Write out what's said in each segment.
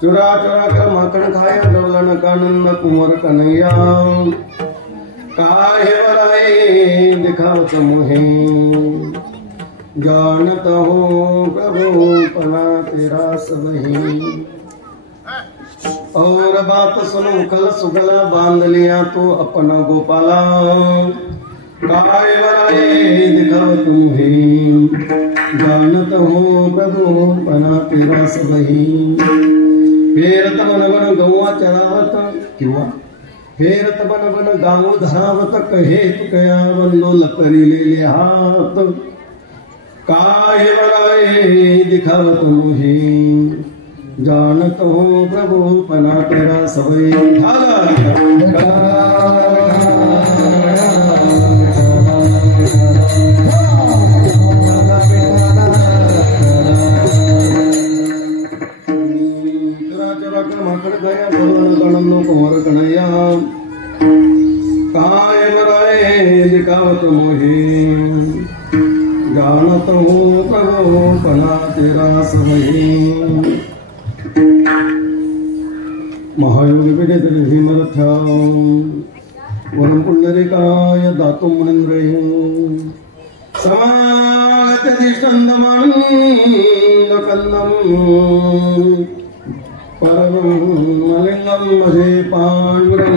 चुरा चुरा कर माखन खाया दौलन कानंद कुंवर कन्हैया काहे बराए दिखावत मोहे जानत हो प्रभु पना तेरा सबही। और बात सुनो कल सुगला बांध लिया तो अपना गोपाला काहे बराए दिखावत मोहे जानत हो प्रभु पना तेरा सबही। फेरत बन बन गौवा चरावत किंवा फेरत बन बन गाव धरावत कहे कया बंदोल करीले लिहात काहे बराए दिखावत मोहे जानत हो प्रभु पना तेरा सबई। कुंवर कन्हैया काहे बराए दिखावत मोहे जानत हो प्रभु पना तेरा सबही। महायोग विदित भीमरथ वनं पुंडरीकाय दातुं मुनीन्द्रैः समागत दिष्टन्दमं परमं मलिंगं महे पाण्डुरं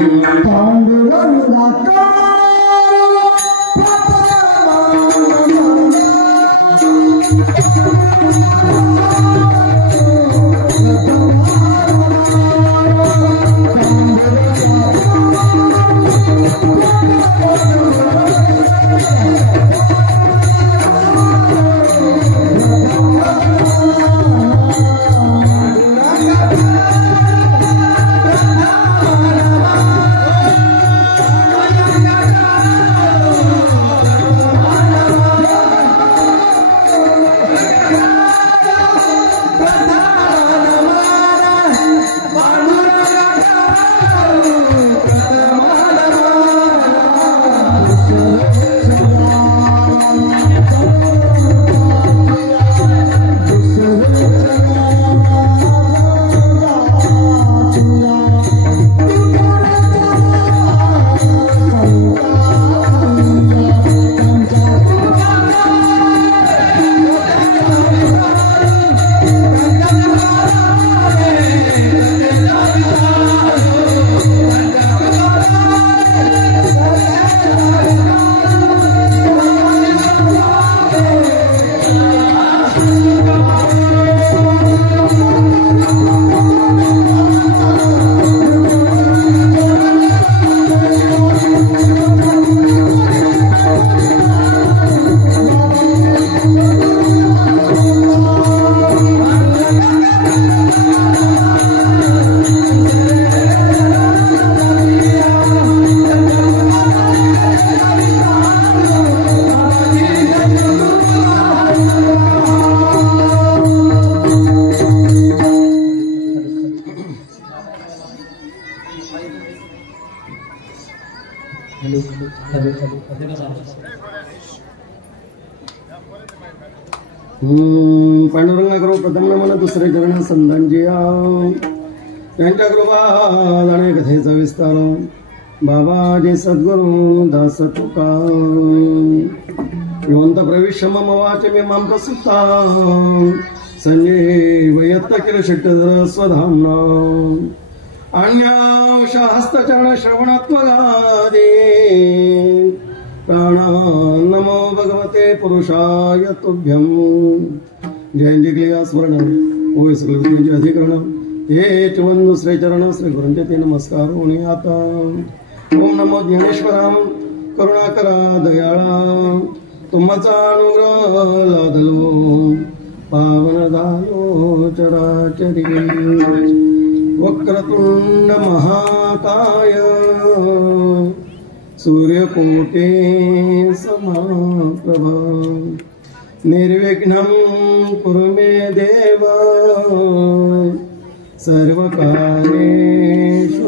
पांडुरंगा करो प्रथम नमन दुसरे चरण संधानजिया त्यांच्या कृपा जाणे कथेचा विस्तार बाबाजी सद्गुरु दास तुका योंत प्रविश्य मम वाचमे मां प्रसुप्ता संजय वयत्त किल शक्तिधर स्वधाम्ना अन्याशहस्तचरण श्रवणत्वगादि प्राणा नमो भगवते पुरुषाय तुभ्यं जय जय स्मरण ओय सकल विद्यांचे अधिकरण हे चवंदु श्री चरण श्री गुरूंचे ते नमस्कार होणे आता ओम नमो ज्ञानेश्वराम करुणाकरा दयाळा तुमचा अनुग्रह लादलो पावन झालो चराचरी वक्रतुंड महाकाय सूर्यकोटे समप्रभा निर्विघ्नं कुरु मे देव सर्वकार्येषु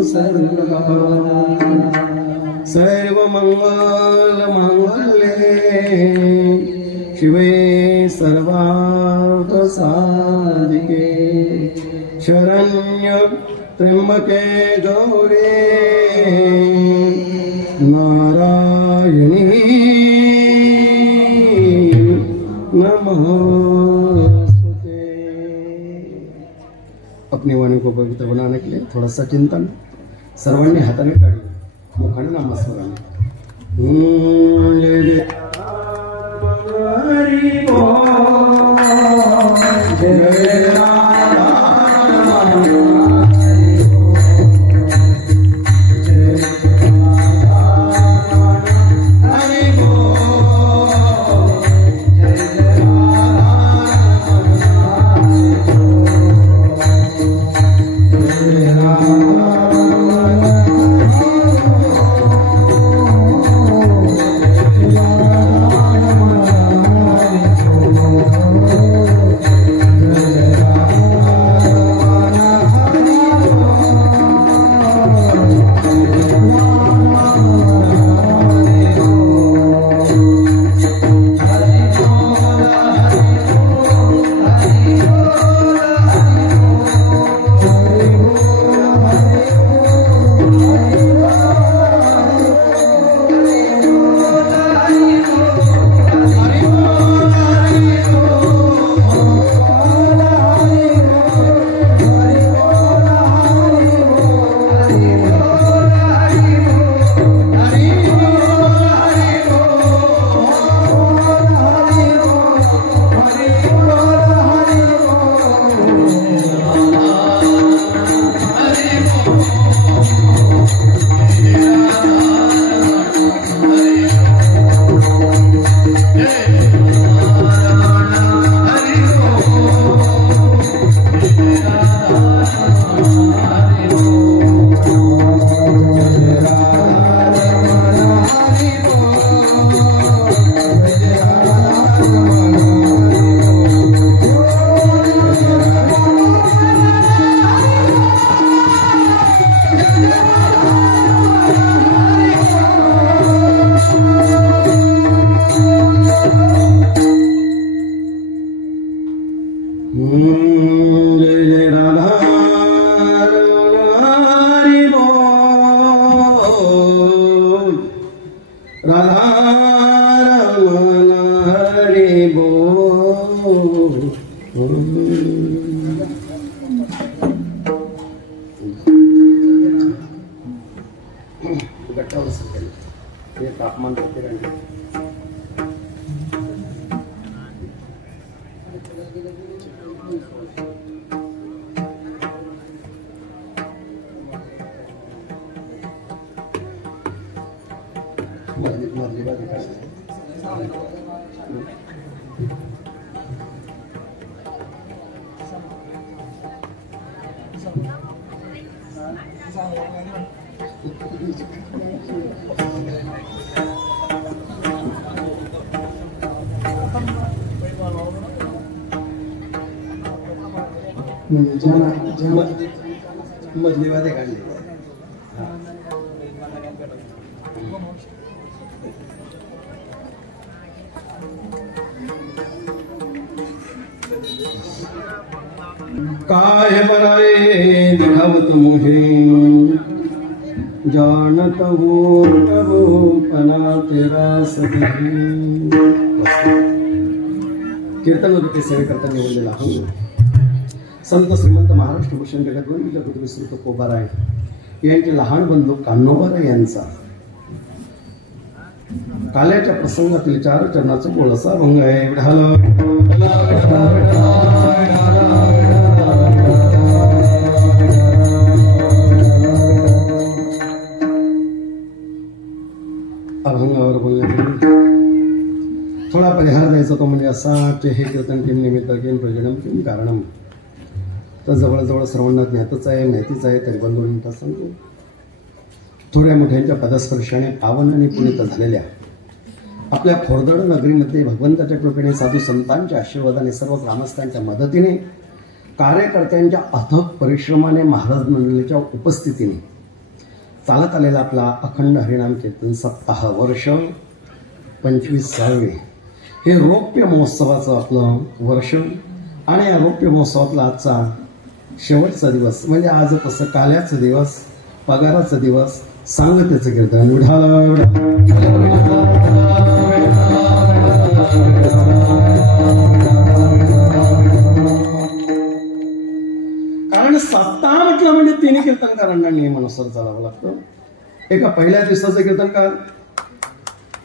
सर्वदा सर्वमंगलमांगल्ये शिवे सर्वार्थसाधिके शरण्य त्र्यंबके गौरी नारायणी नमस्ते। अपनी वाणी को पवित्र बनाने के लिए थोड़ा सा चिंतन, सर्वांनी हाताने टाळी, मुखाने नामस्मरण। जय जय हरि बोल, जय तापमान मधली वादे काढली काय बराए दिखावत मोहे जानत हो प्रभु पना तेरा सती. कीर्तन रूपे सेवेकरता निवडलेला आहोत संत श्रीमंत महाराष्ट्र भूषण जगद्वंदी जगद्विश्रुत कोबाराय यांचे लहान बंधू कान्होबाराय यांचा काल्याच्या प्रसंगातील 4 चरणाचा बोलसा भंग आहे. अभंगावर बोलण्यापूर्वी थोडा परिहार द्यायचा तो म्हणजे असा की हे कीर्तन किम निमित्त किम प्रयोजनम किम कारणम. तर जवळजवळ सर्वांना ज्ञातच आहे, माहितीच आहे, तरी 2 मिनिटात सांगतो. थोड्या मोठ्यांच्या पदस्पर्शाने पावन आणि पुनीत झालेल्या आपल्या खोरदड नगरीमध्ये भगवंताच्या कृपेने साधू संतांच्या आशीर्वादाने सर्व ग्रामस्थांच्या मदतीने कार्यकर्त्यांच्या अथक परिश्रमाने महाराज मंडळीच्या उपस्थितीने चालत आलेला आपला अखंड हरिनाम कीर्तन सप्ताह वर्ष 25वे हे रौप्य महोत्सवाचं आपलं वर्ष. आणि या रौप्य महोत्सवातला आजचा शेवटचा दिवस म्हणजे आज तसं काल्याचा दिवस, पगाराचा दिवस, सांगतेचं कीर्तन. कारण सप्ताह म्हटलं म्हणजे 3 कीर्तनकारांना नियमानुसार चालावं लागतं. एका पहिल्या दिवसाचं कीर्तनकार,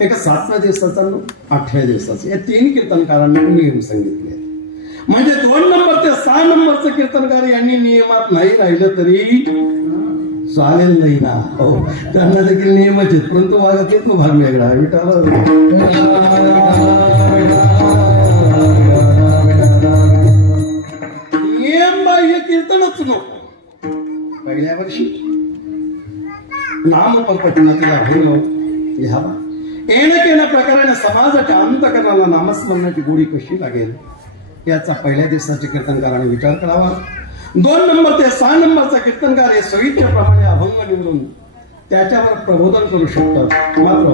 एका 7व्या दिवसाचा, 8व्या दिवसाचं, या 3 कीर्तनकारांना नियम सांगितले. म्हणजे 2 नंबर ते 6 नंबरचं कीर्तनकार यांनी नियमात नाही राहिलं तरी चालेल नाही ना. हो, त्यांना देखील नियमच आहेत, परंतु माझा तेच भाग वेगळा आहे. नियम बाह्य कीर्तनच नको. पहिल्या वर्षी नामपठणातीला भैरव घ्यावा. येणं प्रकाराने समाजाच्या अंतकरणाला नामस्मरणाची गोडी कशी लागेल याचा पहिल्या दिवसाच्या कीर्तनकाराने विचार करावा. 2 नंबर ते 6 नंबरचा कीर्तनकार हे सोयीच्या प्रमाणे अभंग निवडून त्याच्यावर प्रबोधन करू शकतात. मात्र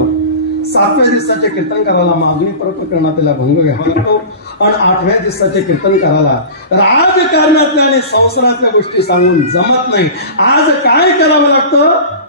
7व्या दिवसाच्या कीर्तनकाराला मागणी प्रकरणात त्याला भंग घ्यावा लागतो. आणि 8व्या दिवसाच्या कीर्तनकाराला राजकारणातल्या आणि संसारातल्या गोष्टी सांगून जमत नाही. आज काय करावं लागतं?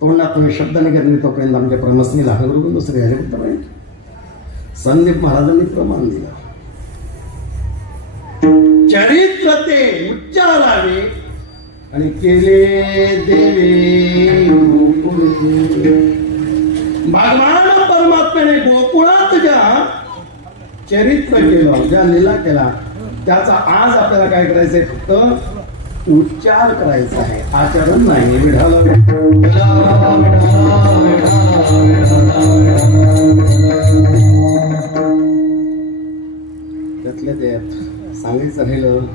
तोंडातून शब्द निघत नाही तोपर्यंत आमच्या प्रमसनी लहान दुसरे हरिभक्त संदीप महाराजांनी प्रमाण दिलं. चरित्र ते उच्चारावे आणि केले देवे. भगवान परमात्म्याने गोकुळात ज्या चरित्र केलं, ज्या लीला केला, त्याचा आज आपल्याला काय करायचंय? फक्त उच्चार करायचा आहे, आचरण नाही. त्यातल्या त्यात सांगायचं राहिलं,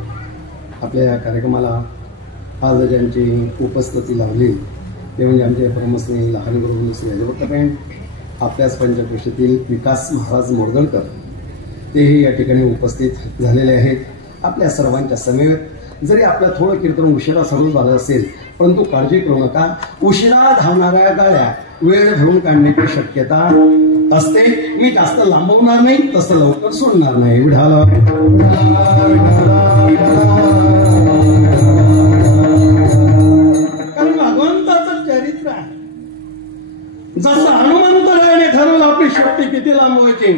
आपल्या या कार्यक्रमाला आज ज्यांची उपस्थिती लावली ते म्हणजे आमचे परमस्नेही लहान गुरु श्री हरिभक्तपैंड, आपल्याच पंचक्रोशीतील विकास महाराज मोरगळकर, तेही या ठिकाणी उपस्थित झालेले आहेत. आपल्या सर्वांच्या समेत जरी आपलं थोडं कीर्तन उशिरा सुरू झालं असेल, परंतु काळजी करू नका. उशिरा धावणाऱ्या गाड्या वेळ भरून काढण्याची शक्यता असते. मी जास्त लांबवणार नाही, तसं लवकर सोडणार नाही. विढाला कारण भगवंताचं चरित्र आहे. जसं हनुमंतरायाने ठरवलं आपली शेवटी किती लांबवायची,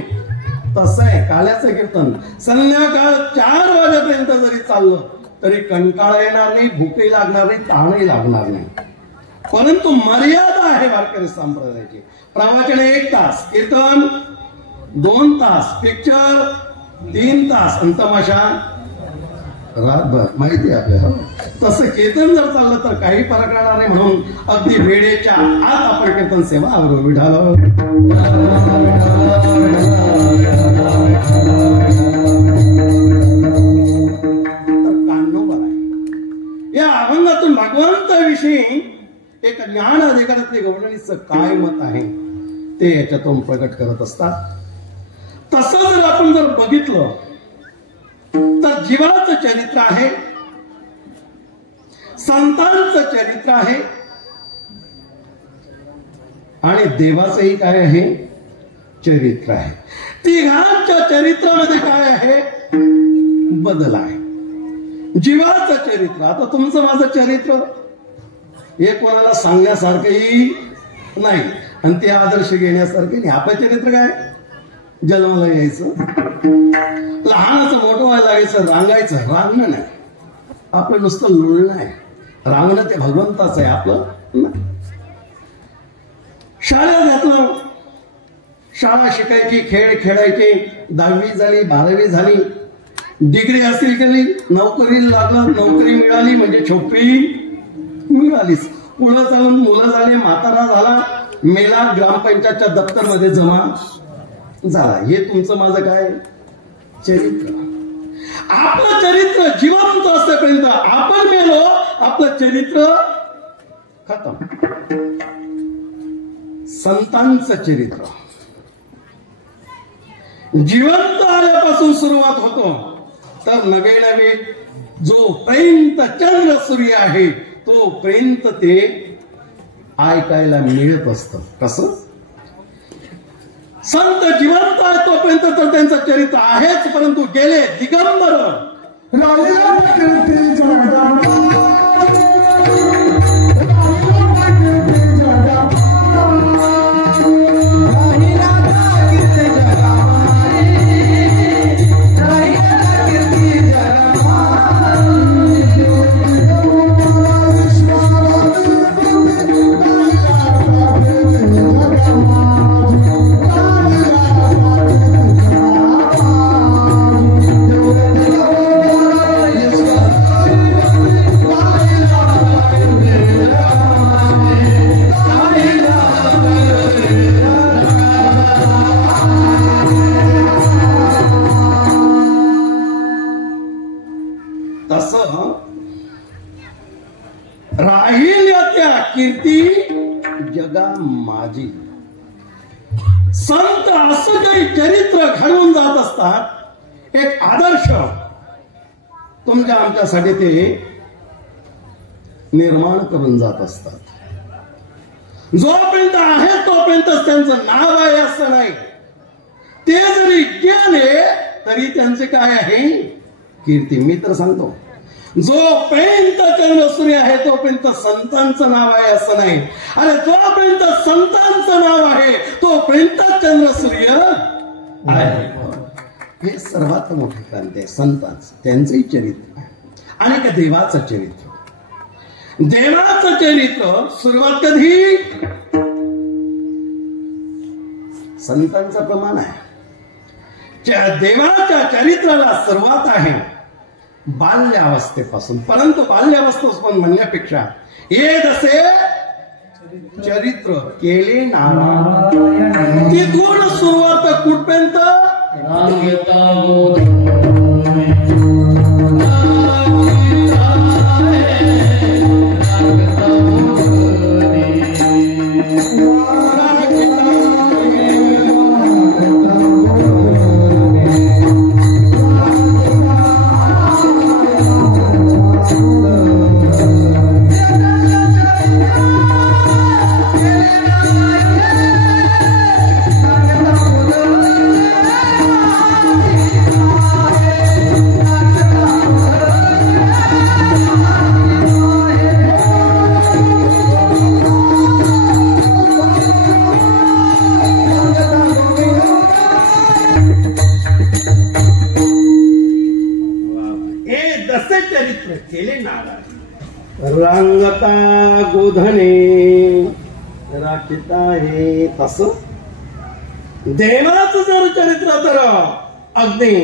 तसं आहे काल्याचं कीर्तन. संध्याकाळ 4 वाजेपर्यंत जरी चाललं तरी कंटाळा येणार नाही, भूकही लागणार नाही, ताणही लागणार नाही. परंतु मर्यादा आहे वारकरी संप्रदायाची. प्रवचन 1 तास, कीर्तन 2 तास, पिक्चर 3 तास, आणि तमाशा रातभर. माहिती आहे आपल्याला. तसं कीर्तन जर चाललं तर काही फरक राहणार नाही. म्हणून अगदी वेळेच्या आत आपण कीर्तन सेवा आवरू. विढाला या अभंगातून भगवंताविषयी एक ज्ञान अधिकारातले गवळणीचं काय मत आहे ते याच्यातून प्रकट करत असतात. तसं जर आपण जर बघितलं तर जीवाचं चरित्र आहे, संतांचं चरित्र आहे आणि देवाचंही काय आहे, चरित्र आहे. तिघांच्या चरित्रामध्ये काय आहे, बदल आहे. जीवाचं चरित्र, आता तुमचं माझं चरित्र हे कोणाला सांगण्यासारखंही नाही आणि ते आदर्श घेण्यासारखे नाही. आपलं चरित्र काय, जन्माला यायचं, लहानाचं मोठं व्हायला लागायचं, रांगायचं, रांगणं नाही. आपलं नुसतं लुळणं आहे. रांगणं ते भगवंताचं आहे, आपलं नाही. शाळेत घातलं, शाळा शिकायची, खेळ खेळायचे, 10वी झाली, 12वी झाली, डिग्री असतील केली, नोकरीला लागलं, नोकरी मिळाली म्हणजे छोपी मिळालीच. पुढं चालून मुलं झाले, म्हातारा झाला, मेला, ग्रामपंचायतच्या दप्तरमध्ये जमा झाला. हे तुमचं माझं काय चरित्र. आपलं चरित्र जिवंत असेपर्यंत, आपण मेलो आपलं चरित्र खतम. संतांचं चरित्र जिवंत आल्यापासून सुरुवात होतो तर नवे नवे जोपर्यंत चंद्र सूर्य आहे तोपर्यंत ते ऐकायला मिळत असतं. कसं, संत जिवंत आहे तोपर्यंत तर त्यांचं चरित्र आहेच, परंतु गेले दिगंबर राहील त्या कीर्ती जगा माझी. संत असं काही चरित्र घडवून जात असतात, एक आदर्श तुमच्या आमच्यासाठी ते निर्माण करून जात असतात. जोपर्यंत आहे तोपर्यंतच त्यांचं नाव आहे असं नाही. ते जरी गेले तरी त्यांचे काय आहे, कीर्ती. मी तर सांगतो, जोपर्यंत चंद्र सूर्य आहे तोपर्यंत संतांचं नाव आहे असं नाही. अरे जोपर्यंत संतांचं नाव आहे तोपर्यंत चंद्र सूर्य आहे. हे सर्वात मोठी क्रांती आहे संतांचं, त्यांचंही चरित्र आणि का देवाचं चरित्र. देवाचं चरित्र सुरुवात कधी, संतांचं प्रमाण आहे. देवाच्या चरित्राला सुरुवात आहे बाल्यावस्थेपासून. परंतु बाल्यावस्थेपासून म्हणण्यापेक्षा हे जसे चरित्र केले नारायण, तिथून सुरुवात कुठपर्यंत, रंगता गोधने राखिता हे. तसं देवाचं जर चरित्र तर अगदी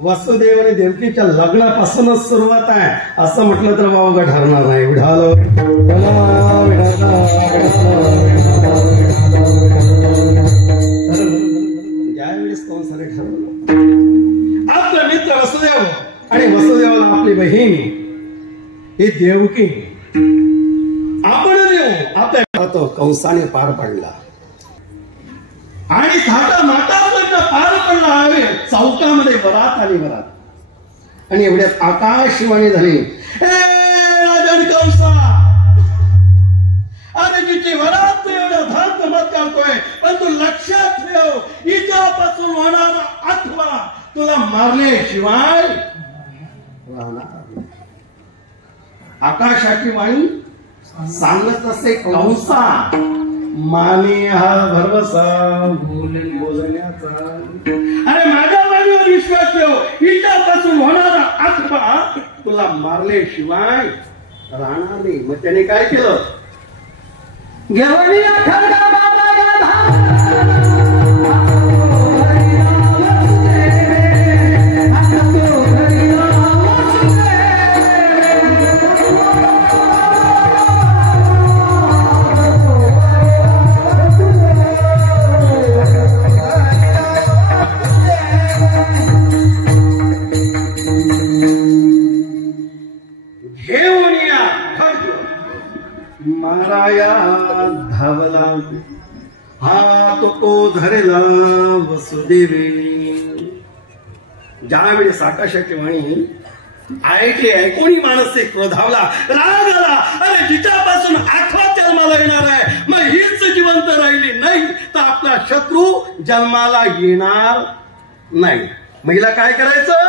वसुदेव आणि देवकीच्या लग्नापासूनच सुरुवात आहे असं म्हटलं तर वावगं ठरणार नाही. ज्यावेळेस कंसाने ठरवलं आपला मित्र वसुदेव आणि वसुदेवाला आपली बहीण हे देवकी आपण देऊ आपल्या कंसाने पार पाडला. आणि थाटामाटात लग्न पार पडलं आहे चौकामध्ये वरात आणि वरात. आणि एवढ्यात आकाशवाणी झाली, राजन कंसा, अरे जिची वरात एवढ्या धाक मत करतोय, पण तू लक्षात ठेव, हिच्यापासून होणारा आठवा तुला मारल्याशिवाय राहणार. आकाशाची वाणी सांगत असे, कंसा माने हा भरवसा बोलण्याचा. अरे माझ्या वाणीवर विश्वास ठेव, हिच्यापासून होणारा आठवा तुला मारल्याशिवाय राहणार नाही. मग त्याने काय केलं, घेऊन माराया धावला, हात तो धरला वसुदेवी. ज्यावेळेस आकाशाची वाणी ऐकली, ऐकून मानसिक क्रोधावला, राग आला. अरे जिच्यापासून आठवा जन्माला येणार आहे, मग हीच जिवंत राहिली नाही तर आपला शत्रू जन्माला येणार नाही. महिला काय करायचं,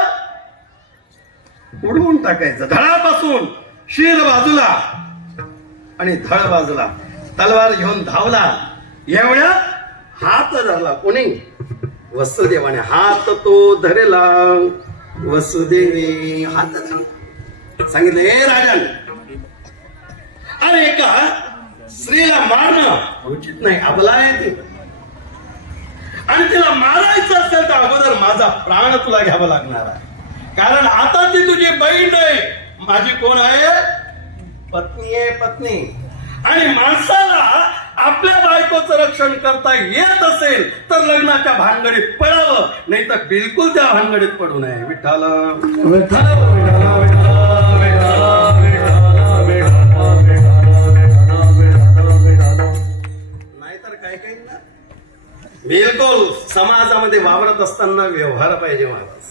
उडवून टाकायचं. धडापासून शिर बाजूला आणि धड बाजूला, तलवार घेऊन धावला. एवढ्यात हात धरला कोणी, वसुदेवाने. हात तो धरला वसुदेवी, हात सांगितलं, हे राजन, अरे एका स्त्रीला मारणं उचित नाही, अबला आहे ती, आणि तिला मारायचं असेल तर अगोदर माझा प्राण तुला घ्यावा लागणार आहे. कारण आता ती तुझी बहीण आहे, माझी कोण आहे, पत्नी आहे, पत्नी. आणि माणसाला आपल्या बायकोचं रक्षण करता येत असेल तर लग्नाच्या भानगडीत पडावं, नाही तर बिलकुल त्या भानगडीत पडू नये. विठ्ठल नाहीतर काय काही ना, बिलकुल समाजामध्ये वावरत असताना व्यवहार पाहिजे. माणूस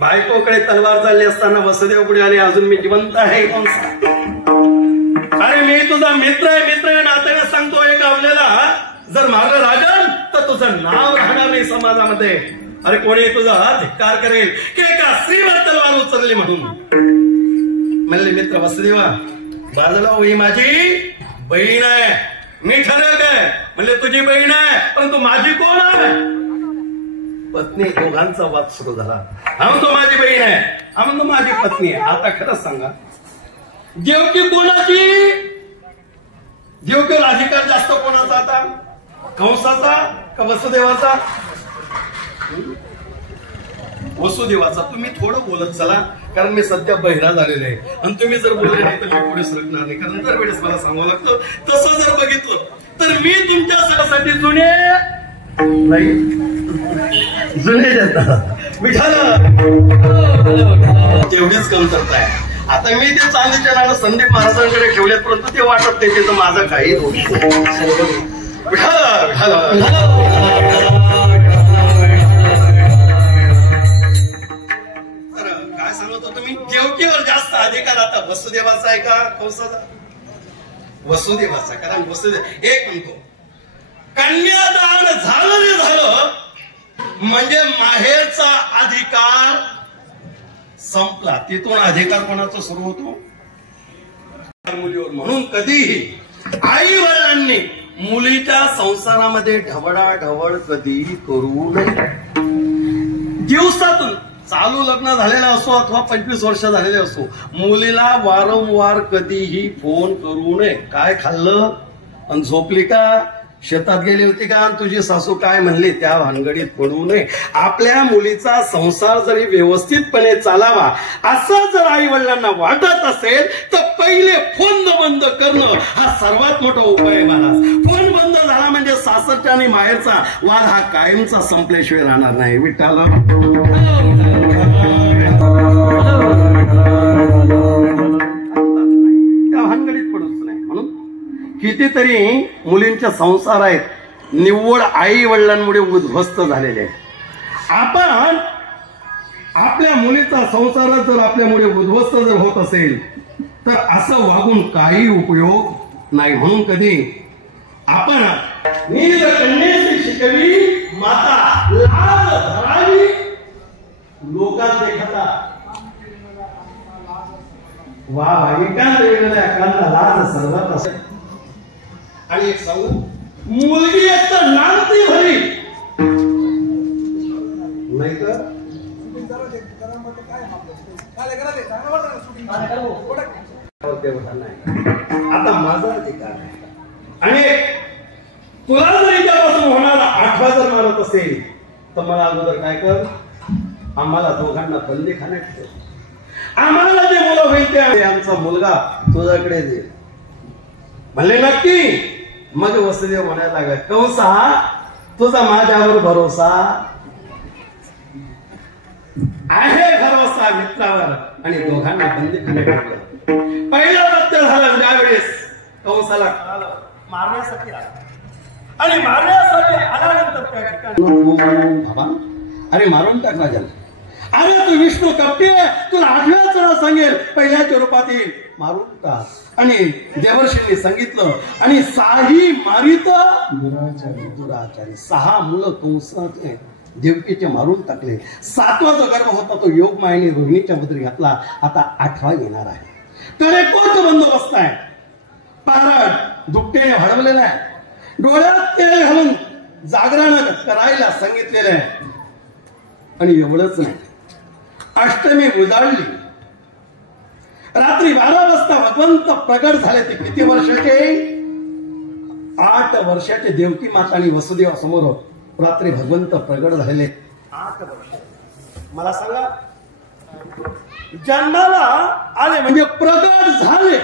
बायकोकडे तलवार चालली असताना वसुदेव पुढे आले, अजून मी जिवंत आहे. अरे मी तुझा मित्र आहे, मित्र नात्याने सांगतो, एक आपल्याला जर मारलं राजन तर तुझं नाव राहणार नाही समाजामध्ये. अरे कोणी तुझा धिक्कार करेल की एका स्त्रीवर तलवार उचलली म्हणून. म्हणले मित्र वसुदेवा, बाजूला ही माझी बहीण आहे. मी ठरवलं काय, म्हणले तुझी बहीण आहे, परंतु माझी कोण आहे, पत्नी. दोघांचा वाद सुरू झाला. हा म्हणतो माझी बहीण आहे, हा म्हणतो माझी पत्नी आहे. आता खरंच सांगा, देवकी कोणाची, देवकीवर अधिकार जास्त कोणाचा, आता कंसाचा का वसुदेवाचा? वसुदेवाचा. तुम्ही थोडं बोलत चला, कारण मी सध्या बहिरा झालेले आहे, आणि तुम्ही जर बोलले नाही तर मी पुढे सरकणार नाही. कारण दर वेळेस मला सांगावं लागतं. तसं जर बघितलं तर मी तुमच्यासाठी जुने नाही, जुने देतात. मिठाला तेवढीच कमतरता आहे. आता मी ते चांदीच्या नाणं संदीप महाराजांकडे ठेवल्यात, परंतु ते वाटत नाही त्याचं माझं काही दोष. काय सांगत होतो मी, देवकीवर जास्त अधिकार आता वसुदेवाचा आहे का कंसाचा? वसुदेवाचा. कारण वसुदेव एक म्हणतो, कन्यादान झालं म्हणजे माहेरचा अधिकार संपला, तिथून अधिकार कोणाचा सुरू होतो, मुलीवर. म्हणून कधीही आई वडिलांनी मुलीच्या संसारामध्ये ढवळाढवळ कधीही करू नये. दिवसातून चालू लग्न झालेला असो अथवा 25 वर्ष झालेले असो, मुलीला वारंवार कधीही फोन करू नये. काय खाल्लं आणि झोपली का, शेतात गेली होती का, तुझी सासू काय म्हणली, त्या भानगडीत पडू नये. आपल्या मुलीचा संसार जरी व्यवस्थितपणे चालावा असं जर आई वडिलांना वाटत असेल तर पहिले फोन बंद करणं हा सर्वात मोठा उपाय आहे महाराज. फोन बंद झाला म्हणजे सासरचा आणि माहेरचा वाद हा कायमचा संपल्याशिवाय राहणार नाही. विठ्ठल त्या भानगडीत पडूच नाही. म्हणून कितीतरी मुलींचे संसार आहेत, निव्वळ आई वडिलांमुळे उद्ध्वस्त झालेले आहे. आपण आपल्या मुलीचा संसार जर आपल्यामुळे उद्ध्वस्त जर होत असेल तर असं वागून काही उपयोग नाही. म्हणून कधी आपण नील कन्येची शिकवी माता लाज धरावी लोकांत देखता वा एकांत वेगळ्या एकांत लाज सर्वात असेल. आणि एक सांगू, मुलगी एक तर नांदती भरी नाही तर आता माझा अधिकार आहे. आणि तुला जर याच्यापासून होणारा आठवा जर मारत असेल तर मला अगोदर काय कर, आम्हाला दोघांना बंदी खाण्यात ठेव. आम्हाला जे मुलं होईल ते आमचा मुलगा तुझ्याकडे दे म्हणले. नक्की. मग वसुदेव म्हणायला लागला, कंसा तुझा माझ्यावर भरोसा आहे, भरोसा मित्रावर. आणि दोघांना बंदी खाण्यात ठेवलं. पहिला सत्य झालं ज्यावेळेस कंसाला मारण्यासाठी आला. आणि मारण्यासाठी आल्यानंतर त्या ठिकाणी बाबा अरे मारून टाक राजाला. अरे तू विष्णू कपटी आहे, तुला 8व्याच वेळा सांगेल पहिल्याच्या रूपात येईल, मारून टाक. आणि देवर्षींनी सांगितलं आणि साही मारित दुराचारी. 6 मुलं कंसाचे देवकीचे मारून टाकले. 7वा जो गर्भ होता तो योगमायेने रोहिणीच्या मुद्री घातला. आता 8वा येणार आहे. कडे कोट बंदोबस्त आहे. पारड दुपटेने वाढवलेला आहे. डोळ्यात तेल घालून जागरण करायला सांगितलेलं आहे. आणि एवढंच नाही, अष्टमी उजाडली. रात्री 12 वाजता भगवंत प्रगट झाले. ते किती वर्षाचे? 8 वर्षाचे. देवकी माता आणि वसुदेव समोर रात्री भगवंत प्रगट झालेले 8 वर्ष. मला सांगा, जन्माला आले म्हणजे प्रगट झाले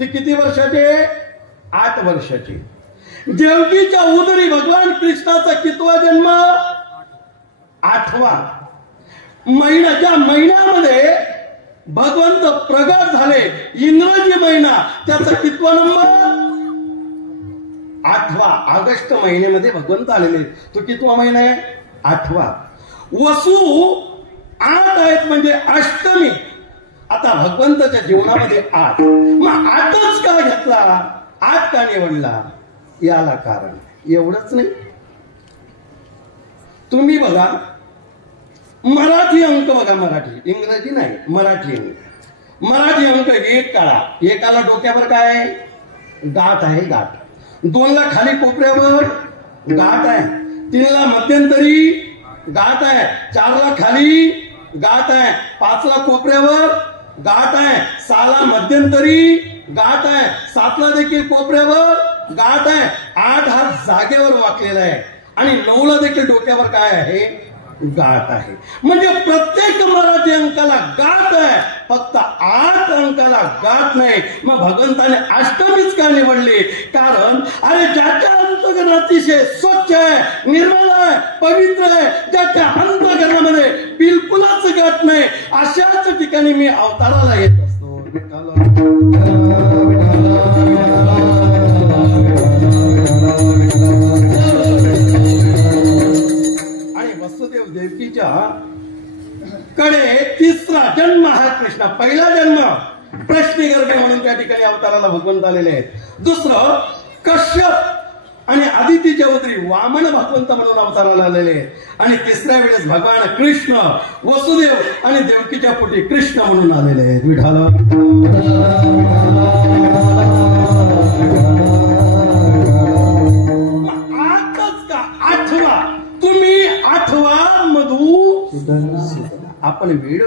ते किती वर्षाचे? 8 वर्षाचे. देवकीच्या उदरी भगवान कृष्णाचा कितवा जन्म? 8वा. ज्या महिन्यामध्ये भगवंत प्रगट झाले, इंग्रजी महिना, त्याचा कितवा नंबर? 8वा. ऑगस्ट महिन्यामध्ये भगवंत आलेले. तो कितवा महिना आहे? 8वा. वसू 8 आहेत म्हणजे अष्टमी. आता भगवंताच्या जीवनामध्ये 8. मग 8च का घेतला? 8 का निवडला? याला कारण एवढंच नाही. तुम्ही बघा, मराठी अंक बघा, मराठी, इंग्रजी नाही, मराठी अंक. मराठी अंक 1 काढा. 1ला डोक्यावर काय? गाठ आहे. गाठ. 2ला खाली कोपऱ्यावर गाठ आहे. 3ला मध्यंतरी गाठ आहे. 4ला खाली गाठ आहे. 5ला कोपऱ्यावर गाठ आहे. 6ला मध्यंतरी गाठ आहे. 7ला देखील कोपऱ्यावर गाठ आहे. 8 हा जागेवर वाकलेला आहे. आणि 9ला देखील डोक्यावर काय आहे? गाठ आहे. म्हणजे प्रत्येक मराठी अंकाला गाठ आहे, फक्त 8 अंकाला गाठ नाही. मग भगवंताने अष्टमीच का निवडली? कारण अरे ज्याच्या अंतकरण अतिशय स्वच्छ आहे, निर्मळ आहे, पवित्र आहे, ज्याच्या अंतकरणामध्ये बिलकुलच गाठ नाही, अशाच ठिकाणी मी अवताराला येत असतो. वसुदेव देवकीच्या कडे 3रा जन्म हा कृष्ण. पहिला जन्म प्रश्नी गर्भे म्हणून त्या ठिकाणी अवताराला भगवंत आलेले आहेत. दुसरं कश्यप आणि आदितीच्या उदरी वामन भगवंत म्हणून अवताराला आलेले आहेत. आणि 3ऱ्या वेळेस भगवान कृष्ण वसुदेव आणि देवकीच्या पोटी कृष्ण म्हणून आलेले आहेत. विठाला आपण वेळ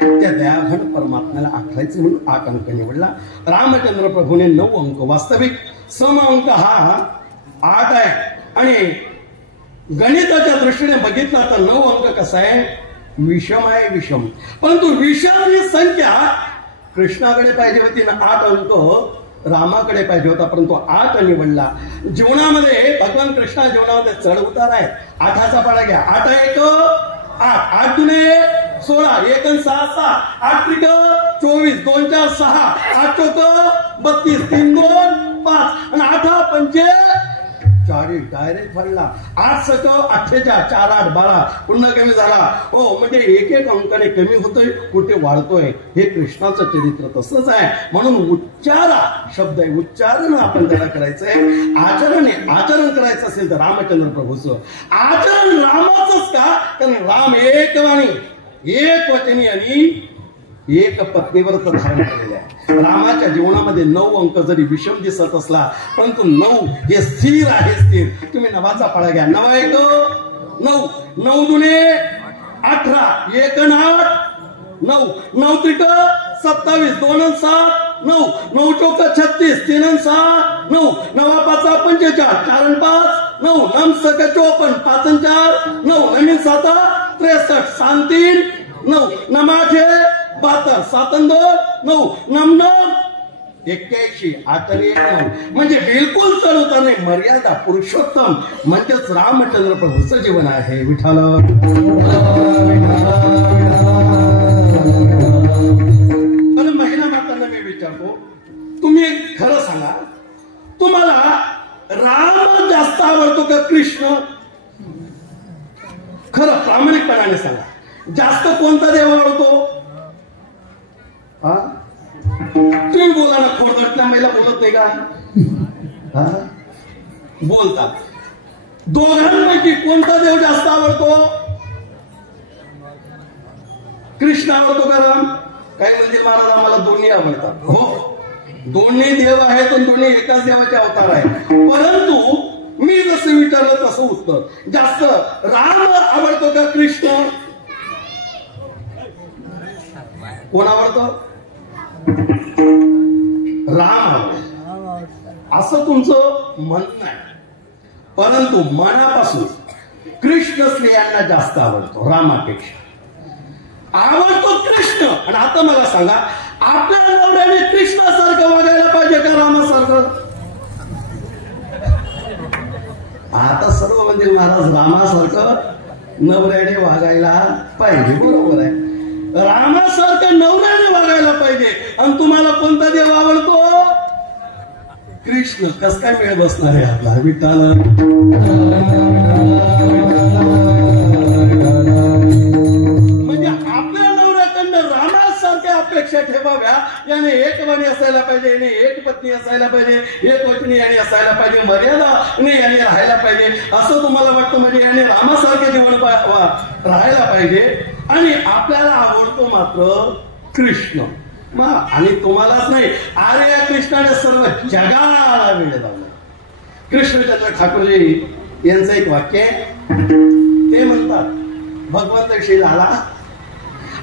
त्या दयाघन परमात्म्याला आठवायचे म्हणून 8 अंक निवडला. रामचंद्र प्रभूने 9 अंक. वास्तविक सम अंक हा 8 आहे. आणि गणिताच्या दृष्टीने बघितला तर 9 अंक कसा आहे? विषम आहे. विषम. परंतु विषम ही संख्या कृष्णाकडे पाहिजे होती ना, 8 अंक रामाकडे पाहिजे होता, परंतु 8 निवडला. जीवनामध्ये भगवान कृष्णा जीवनामध्ये चढ उतार आहे. 8चा पाडा घ्या. 8 1 8, 8 दुने 16, 1 6 6, 8 त्रिक 24, 2 4 6, 8 चौक 32, 3 2 5 आणि 8 पंचे 40 डायरेक्ट फाडला. 8 सक 48 4 8 12 पुन्हा कमी झाला. हो म्हणजे एक एक अंकाने कमी होतोय, कुठे वाढतोय. हे कृष्णाचं चरित्र तसंच आहे. म्हणून उच्चारा शब्द आहे, उच्चारण आपण त्याला करायचंय. आचरण करायचं असेल तर रामचंद्र प्रभूचं आचरण रामाचंच का, कारण राम एक वाणी एक वचनी आणि एक पत्नीवर धारण केलेले आहे. रामाच्या जीवनामध्ये 9 अंक जरी विषम दिसत असला, परंतु 9 हे स्थिर आहे. स्थिर तुम्ही नवाचा फळा घ्या. 9 1 9 9 दुने 18 1 8 9 9 त्रिक 27 2 7 9 9 चौक 36 3 6 9 9 5 45 4 5 9 9 सक 54 5 4 9 9 7 63 7 3 9 9 8 72 7 2 9 9 81 8 9 म्हणजे बिलकुल चढवता नाही. मर्यादा पुरुषोत्तम म्हणजेच रामचंद्र प्रभूचं जीवन आहे. विठ्ठल पण महिला मातांना मी विचारतो, तुम्ही खरं सांगा, तुम्हाला राम जास्त आवडतो का कृष्ण? खरं प्रामाणिकपणाने सांगा, जास्त कोणता देव आवडतो? तुम्ही बोला ना. खोडदटल्या महिला बोलत नाही का? बोलतात. दोघांपैकी कोणता देव जास्त आवडतो? कृष्ण आवडतो का राम? काही म्हणजे महाराज आम्हाला दोन्ही आवडतात. हो, दोन्ही देव आहेत पण दोन्ही एकाच देवाचे अवतार आहे. परंतु मी जसं विचारलं तसं उत्तर, जास्त राम आवडतो का कृष्ण? कोण आवडतं? राम आवडतो असं तुमचं म्हणणं आहे. परंतु मनापासून कृष्ण स्त्रियांना जास्त आवडतो रामापेक्षा. आवडतो कृष्ण. आणि आता मला सांगा, आपल्या नवऱ्याने कृष्णासारखं वागायला पाहिजे का रामासारखं? आता सर्व म्हणजे महाराज रामासारखं नवऱ्याने वागायला पाहिजे. बरोबर आहे, रामासारखं नवऱ्याने वागायला पाहिजे. आणि तुम्हाला कोणता देव आवडतो? कृष्ण. कस काय वेळ बसणार आहे आपला? विठ्ठल म्हणजे आपल्या नवऱ्याकडनं रामासारख्या अपेक्षा ठेवाव्या. याने एक वाणी असायला पाहिजे, याने एक पत्नी असायला पाहिजे, एक वचनी याने असायला पाहिजे, मर्यादा याने राहायला पाहिजे असं तुम्हाला वाटतं. म्हणजे याने रामासारखे जीवन राहायला पाहिजे. आणि आपल्याला आवडतो मात्र कृष्ण. आणि तुम्हालाच नाही, अरे या कृष्णाने सर्व जगाला वेळ लावलं. कृष्णचंद्र ठाकूरजी यांचं एक वाक्य ते म्हणतात, भगवंत श्री लाला,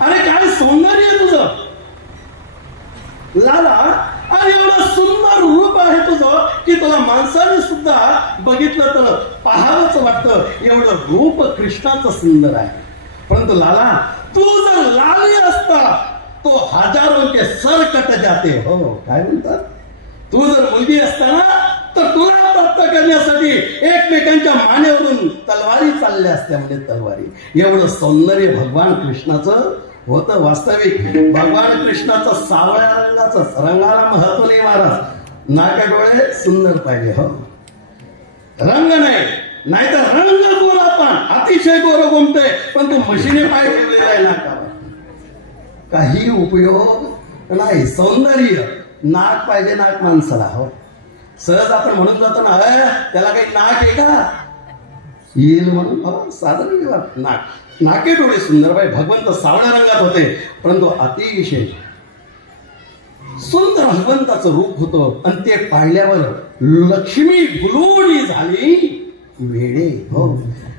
अरे काय सौंदर्य आहे तुझं लाला, आणि एवढं सुंदर रूप आहे तुझं की तुला माणसाने सुद्धा बघितलं तर पाहावंच वाटतं. एवढं रूप कृष्णाचं सुंदर आहे. परंतु लाला, तू जर लाली असता तो हजारों के सर कट जाते. हो, काय म्हणतात? तू जर मुलगी असताना तर तुला प्राप्त करण्यासाठी एकमेकांच्या मानेवरून तलवारी चालल्या असत्या. म्हणजे तलवारी. एवढं सौंदर्य भगवान कृष्णाचं होतं. वास्तविक भगवान कृष्णाचं सावळ्या रंगाचं, रंगाला महत्व नाही महाराज. नाका डोळे सुंदर पाहिजे. हो, रंग नाही, नाहीतर रंग गोरा पण अतिशय गोर गोमते, पण तू म्हशीने पाय ठेवलेला आहे नाकावर, काही उपयोग नाही. सौंदर्य नाक पाहिजे, नाक माणसाला. हो, सहज आपण म्हणून जातो ना, त्याला काही नाक आहे का येईल म्हणून. हो, साधारण नाके डोळे सुंदर बाई. भगवंत सावळ्या रंगात होते, परंतु अतिशय सुंदर भगवंताचं रूप होतं. आणि ते पाहिल्यावर लक्ष्मी गुलूडी झाली वेडी. हो,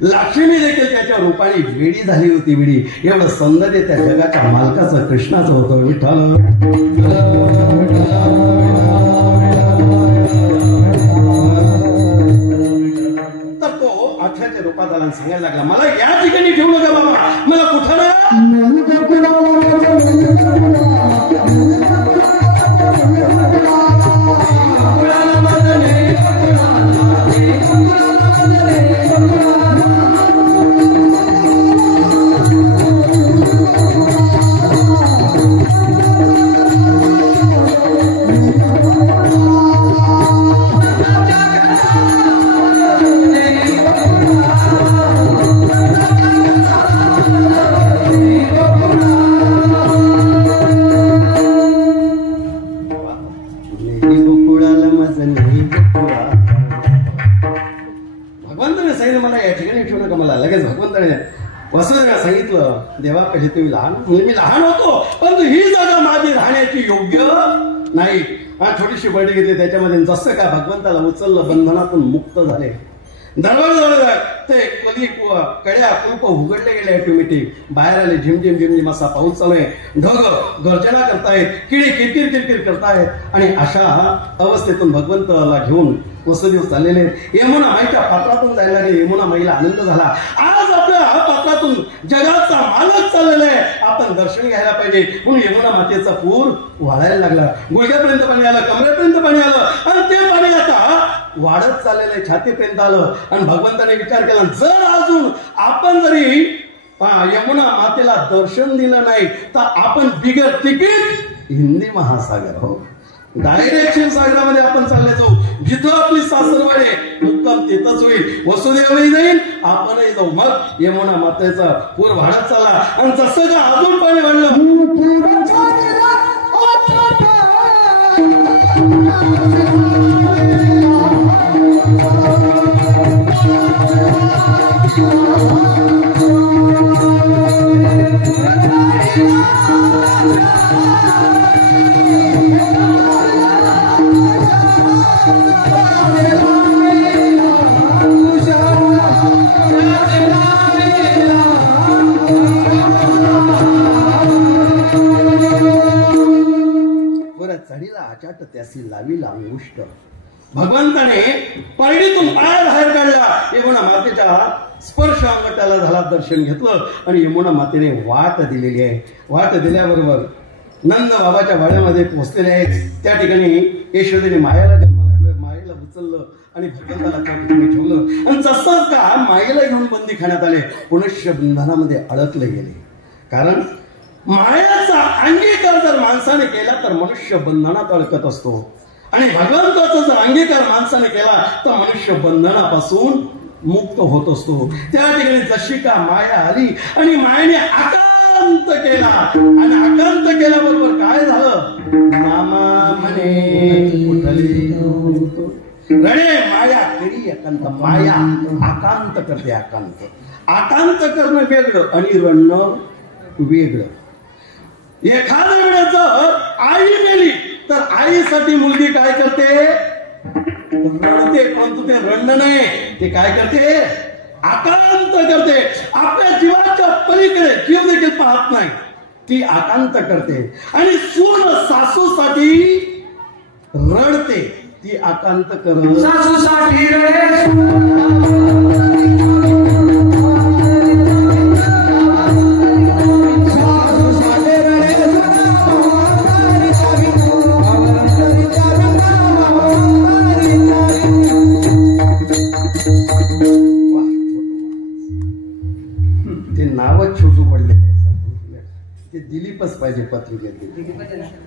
लक्ष्मी देखील त्याच्या रूपाने वेडी झाली होती. वेडी. एवढं सौंदर्य त्या जगाच्या मालकाचं कृष्णाचं होतं. विठ्ठल तर तो अक्षाच्या रूपात आला सांगायला लागला, मला या ठिकाणी ठेवू नका बाबा, मला कुठं ना वसुदेवाने सांगितलं, देवा कधी तुम्ही लहान, म्हणजे मी लहान होतो परंतु ही जागा माझी राहण्याची योग्य नाही. छोटीशी बर्डी घेतली, त्याच्यामध्ये जसं का भगवंताला उचललं, बंधनातून मुक्त झाले. दरवाजा ते कड्या कुलप उघडले गेले, ऑटोमॅटिक बाहेर आले. झिमझिम झिमझिम असा पाऊस चालू आहे, ढग गर्जना करतायत, किडे किरकिर किरकिर करतायत. आणि अशा अवस्थेतून भगवंताला घेऊन वसुदेव चाललेले. यमुना माईच्या पात्रातून जायला लागले. यमुना माईला आनंद झाला, आज आपल्या पात्रातून जगाचा मालक चाललेला आहे, आपण दर्शन घ्यायला पाहिजे. म्हणून यमुना मातेचा पूर वाढायला लागला. गुडघ्यापर्यंत पाणी आलं, कमरेपर्यंत पाणी आलं आणि ते पाणी आता वाढत चाललेलं आहे, छातीपर्यंत आलं. आणि भगवंताने विचार केला, जर अजून आपण जरी यमुना मातेला दर्शन दिलं नाही तर आपण बिगर तिकीट हिंदी महासागर हो, डायरेक्ट शिवसागरामध्ये आपण चालले जाऊ. जिथं आपली सासरवाडी मुक्काम तिथंच होईल. वसुदेवही जाईल, आपणही जाऊ. मग यमुना मातेचा पूर वाढत चालला. आणि जसं का अजून पाणी वाढलं, चढीला आचाट त्यासी लावीला अंगुष्ट. भगवंताने परडीतून पाय बाहेर काढला, यमुना मातेच्या स्पर्श अंगठाला झाला, दर्शन घेतलं. आणि यमुना मातेने वाट दिलेली आहे. वाट दिल्याबरोबर नंद बाबाच्या वाड्यामध्ये पोहोचलेले आहेत. त्या ठिकाणी यशोदेने मायेला जन्माला घातलं, मायेला उचललं आणि भगवंताला त्या ठिकाणी ठेवलं. आणि जसंच का मायेला घेऊन बंदी खाण्यात आले, पुनश्च बंधनामध्ये अडकले गेले. कारण मायाचा अंगीकार जर माणसाने केला तर मनुष्य बंधनात अडकत असतो. आणि भगवंताचा जर अंगीकार माणसाने केला तर मनुष्य बंधनापासून मुक्त होत असतो. त्या ठिकाणी जशी का माया आली आणि मायेने आकांत केला. आणि आकांत केल्याबरोबर काय झालं, नामा म्हणे कुठली रणे माया केली एकांत. माया आकांत करते. आकांत करणं वेगळं आणि रणं वेगळं. एखाद्या वेळेस आई मेली तर आईसाठी मुलगी काय करते, रडते. परंतु ते रडणं नाही, ते काय करते, आकांत करते. आपल्या जीवाच्या पलीकडे जीव देखील पाहत नाही, ती आकांत करते. आणि सून सासूसाठी रडते, ती आकांत करत. सासूसाठी नावच छोटू पडले. ते दिलीपच पाहिजे पत्रिकेत.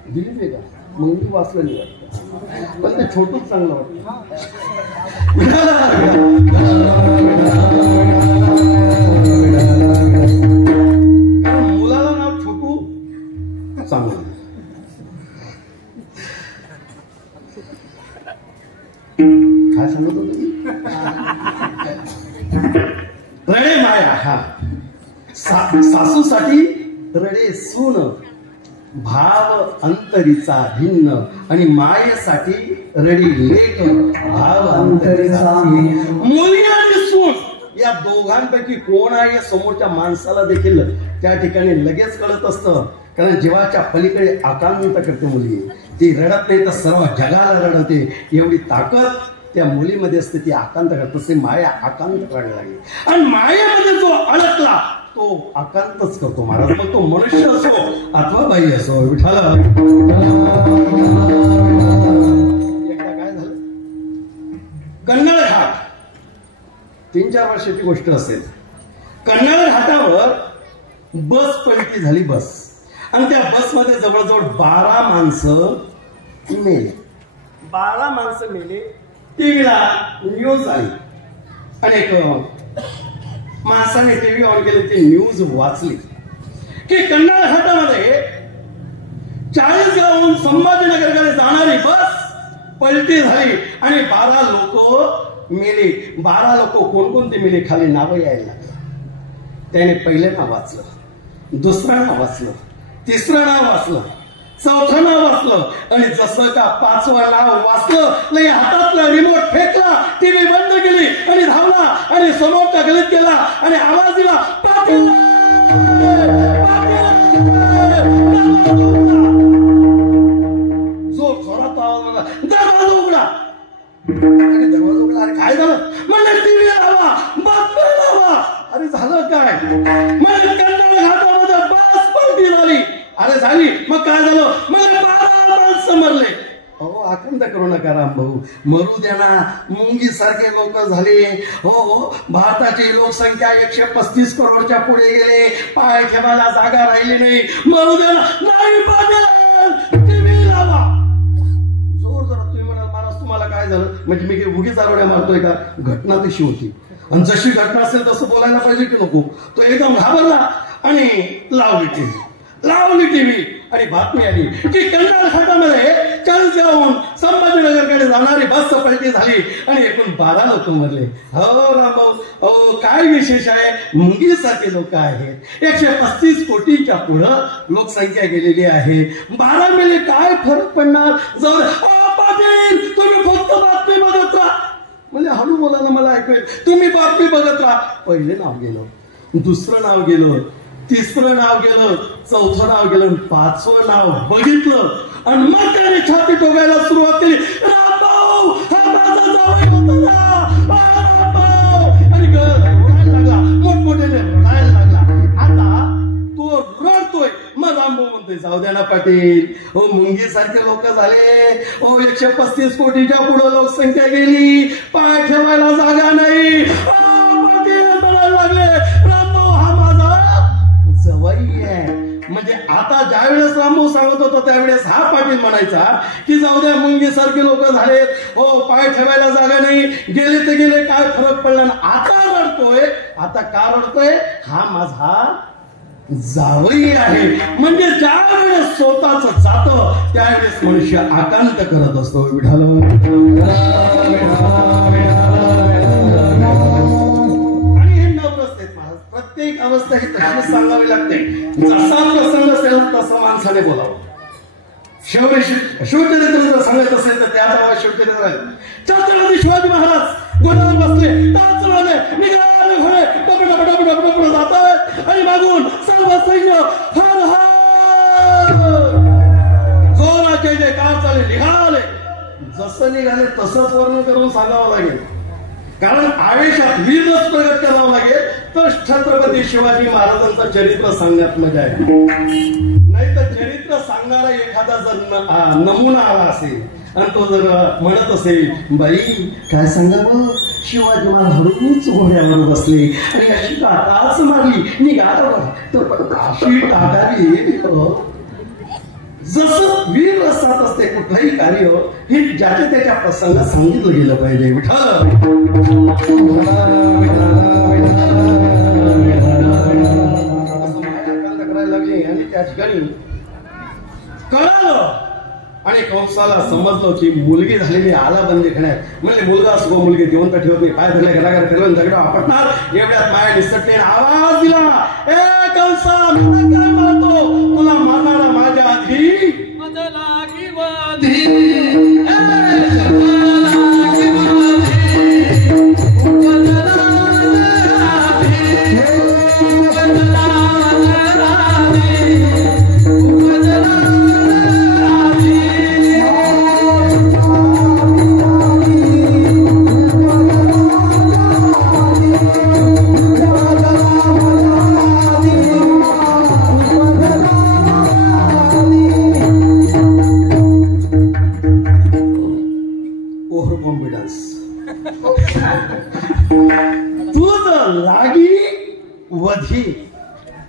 दिलीप आहे का, मग मी वाचलं नाही वाटतं, पण ते छोटूच चांगलं वाटतं. कारण मुलाला नाव छोटू चांगलं. काय सांगत होतो रडे माया. हा, सासूसाठी रडे सून, भाव अंतरीचा भिन्न. आणि मायेसाठी रडी लेक, भाव अंतरीचा. मुली आणि सून या दोघांपैकी कोण आहे समोरच्या माणसाला देखील त्या ठिकाणी लगेच कळत असतं. कारण जीवाच्या पलीकडे आकांत करते मुलगी. ती रडत नाही तर सर्व जगाला रडवते. एवढी ताकद त्या मुलीमध्ये असते, ती आकांत करत असते. माया आकांत करायला लागली. आणि मायेमध्ये जो अडकला तो आकांतच करतो महाराज. मग तो मनुष्य असो अथवा बाई असो. विठाला एकदा काय झालं, कन्नड घाट, 3-4 वर्षाची गोष्ट असेल. कन्नड घाटावर बस पलटी झाली. बस, आणि त्या बसमध्ये जवळजवळ 12 माणसं मेले. 12 माणसं मेले. टीव्हीला न्यूज आली. अनेक माणसाने टीव्ही ऑन केली, ती न्यूज वाचली की कन्नड घाटामध्ये 40 गावहून संभाजीनगरकडे जाणारी बस पलटी झाली आणि 12 लोक मेले. 12 लोक कोणकोणते मेले खाली नावं यायला लागले. त्याने पहिलं नाव वाचलं, दुसरं नाव वाचलं, तिसरं नाव वाचलं, चौथं नाव वाचलं आणि जसं का पाचवं नाव वाचलं लई हातातला रिमोट फेकला, टीव्ही बंद केली आणि धावला आणि समोरच्या गलीत गेला आणि आवाज दिला, पाटील जोर जोरात आवाज आला, दरवाजा उघडा. दरवाजा उघडा. अरे काय झालं? म्हणजे टीव्ही लावा, बातम्या लावा. अरे झालं काय? म्हणजे कंटाळा घाटामध्ये बस पलटी झाली. अरे झाली, मग काय झालं? म्हणजे 12 माणसं मरले. अहो आखंड करू नका राम भाऊ, मरू द्या ना. मुंगी सारखे लोक झाले. हो, भारताची लोकसंख्या 135 करोडच्या पुढे गेले, पाय ठेवायला जागा राहिली नाही. मरू द्या ना. नाही पाटील, टीव्ही लावा. जोर जरा तुम्ही म्हणाल महाराज तुम्हाला काय झालं? म्हणजे मी उगीच आरोड्या मारतोय का? घटना तशी होती आणि जशी घटना असेल तसं बोलायला पाहिजे की नको? तो एकदम घाबरला आणि लावली टीव्ही आणि बातमी आली की कंडाळ घाटामध्ये चाळीसगावहून संभाजीनगरकडे जाणारी बस पलटी झाली आणि एकूण 12 लोक मरले. हो रामभाऊ, अहो काय विशेष आहे? मुंगीसारखे लोक आहेत. 135 कोटीच्या पुढं लोकसंख्या गेलेली आहे. 12 मेले काय फरक पडणार? जाऊ पाटील तुम्ही फक्त बातमी बघत राहा. म्हणजे हळू बोलायला मला ऐकूया. तुम्ही बातमी बघत राहा. पहिले नाव गेलं, दुसरं नाव गेलं, तिसरं नाव गेलं, चौथं नाव गेलं, 5वं नाव बघितलं आणि मग त्याने छाती टोकायला सुरुवात केली. रामभाऊ हा माझा जावई होता ना, आणि रडायला लागला, मोठमोठ्याने रडायला लागला. आता तो रडतोय. मग रामभाऊ म्हणतोय जाऊ द्या ना पाटील, हो मुंगी सारखे लोक झाले. हो 135 कोटीच्या पुढे लोकसंख्या गेली, पाय ठेवायला जागा नाही. पाटील रडायला लागले. रामभाऊ हा माझा जवाई आहे. म्हणजे आता ज्यावेळेस रामभाऊ सांगत होता त्यावेळेस हा पाटील म्हणायचा की जाऊ द्या मुंगी सारखे लोक झालेत, हो पाय ठेवायला जागा नाही, गेले तर गेले, काय फरक पडला ना. आता रडतोय. आता का रडतोय? हा माझा जावई आहे. म्हणजे ज्या वेळेस स्वतःच जातं त्यावेळेस मनुष्य आकांत करत असतो. विठाल आणि हे नवरस आहेत महाराज. प्रत्येक अवस्था ही तशीच सांगावी लागते. जसा प्रसंग असेल तसा माणसाने बोलावं. शिवचरित्र जर सांगायचं असेल तर त्याच आवाज शिवचरित्र आहे. छत्रपती शिवाजी महाराज घोड्यावर बसले, निघाले घोडे, टपटपटपटपट जात आहेत आणि मागून सर्व सैन्य हर हर जोराचे जे कार चाले निघाले. जसं निघाले तसंच वर्णन करून सांगावं लागेल, कारण आवेशात वीरच प्रगट करावं लागेल. तर छत्रपती शिवाजी महाराजांचं चरित्र सांगण्यात मजा आहे. नाही तर चरित्र सांगणारा एखादा जर नमुना आला असेल आणि तो जर म्हणत असेल बाई काय सांगावं, शिवाजी महाराज हळूच घोड्यावर बसले आणि अशी टाटाच मारली, निघाला तर पण अशी टाटावी. जसं वीर रसात असते कुठलंही कार्य हे ज्याच्या त्याच्या प्रसंगात सांगितलं गेलं पाहिजे. विठाल करायला लागले आणि त्या ठिकाणी कळालं आणि कंसाला समजलं की मुलगी झालेली आला बंदी घेण्यात. म्हणजे मुलगा असो मुलगी जिवंत ठेवत नाही, पाय धरले घराघर ठेवून दगडा आपटणार. एवढ्यात माया निसटणे आवाज दिला, ए कंसा मी काय म्हणतो, तुला मारणारा माझ्या आधी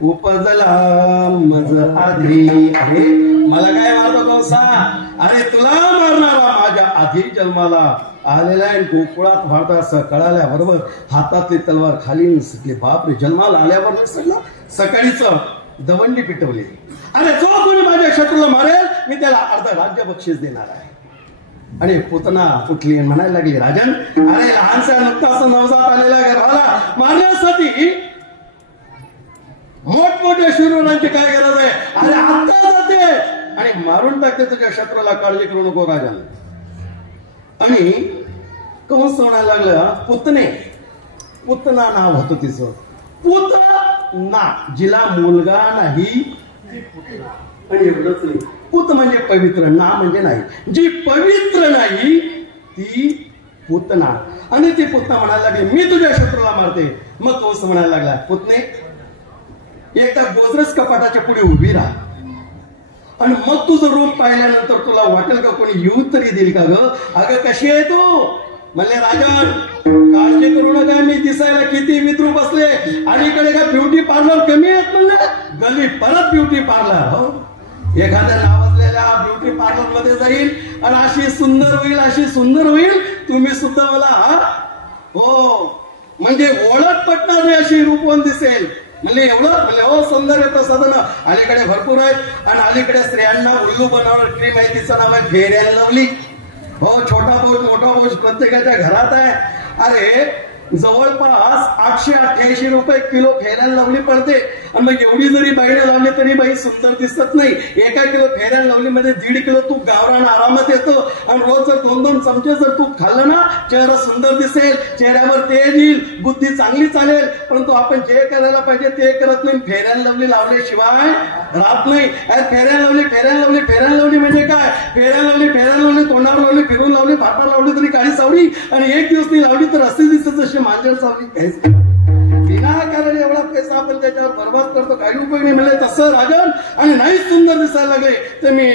उपजला मज आधी. अरे मला काय मारतो कंसा, अरे तुला मारणारा माझ्या आधी जन्माला आलेला आहे. गोकुळात वाहता असं कळाल्याबरोबर हातातली तलवार खाली निसटली. बापरे, जन्माला आल्यावर निसटला. सकाळीच दवंडी पिटवली. अरे जो कोणी माझ्या शत्रूला मारेल मी त्याला अर्ध राज्य बक्षीस देणार आहे. आणि पुतना उठली म्हणायला लागली, राजन अरे लहानसा नुकताच नवजात आलेल्या गर्भाला मारण्यासाठी मोठमोठ्या शूरवीरांची काय गरज आहे? अरे आता जाते आणि मारून टाकते तुझ्या शत्रूला, काळजी करू नको राजा. आणि कंस म्हणायला लागला पुतणे, पुतना नाव होतं तिचं, पुतना जिला मुलगा नाही. आणि एवढंच नाही, पुत म्हणजे पवित्र, ना म्हणजे नाही, जी पवित्र नाही ती पुतना. आणि ती पुतना म्हणायला लागली मी तुझ्या शत्रूला मारते. मग कंस म्हणायला लागला पुतणे एकदा गोदरेज कपाटाच्या पुढे उभी राहा आणि मग तुझं रूप पाहिल्यानंतर तुला वाटेल का कोणी येऊ तरी देईल का ग? अगं कशी आहे तू? म्हणले राजन काळजी करू नका, मी दिसायला किती विद्रूप बसले, अलीकडे का ब्युटी पार्लर कमी आहेत म्हणले, गल्ली परत ब्युटी पार्लर. हो एखाद्या नावाजलेल्या ब्युटी पार्लर मध्ये जाईल आणि अशी सुंदर होईल, अशी सुंदर होईल, तुम्ही सुद्धा मला हो म्हणजे ओळख पटणारी अशी रूपवंत दिसेल. म्हणजे एवढं म्हणजे हो सौंदर्य प्रसाधन अलीकडे भरपूर आहेत. आणि अलीकडे स्त्रियांना उल्लू बनवणार क्रीम आहे, तिचं नाव आहे फेअर अँड लवली. हो छोटा बोज मोठा बोज प्रत्येकाच्या घरात आहे. अरे जवळपास 888 रुपये किलो फेअर अँड लवली पडते. आणि मग एवढी जरी बाईने लावली तरी बाई सुंदर दिसत नाही. 1 किलो फेअर अँड लवली मध्ये 1.5 किलो तूप गावरान आरामात येतो. आणि रोज जर 2-2 चमचे जर तूप खाल्लं ना, चेहरा सुंदर दिसेल, चेहऱ्यावर तेज येईल, बुद्धी चांगली चालेल. परंतु आपण जे करायला पाहिजे ते करत नाही. फेअर अँड लवली लावल्याशिवाय राहत नाही. Fair and lovely fair and lovely fair and lovely म्हणजे काय? फेअर अँड लवली तोंडावर लावली, फिरून लावली, फाटावर लावली तरी काळी सावली, आणि एक दिवस ती लावली तर असे दिसत जशी मांजर सावली. काहीच विनाकारण एवढा पैसा आपण त्याच्यावर बर्बाद करतो, काही उपयोग नाही. म्हणजे तसं राजन आणि नाही सुंदर दिसायला लागले तर मी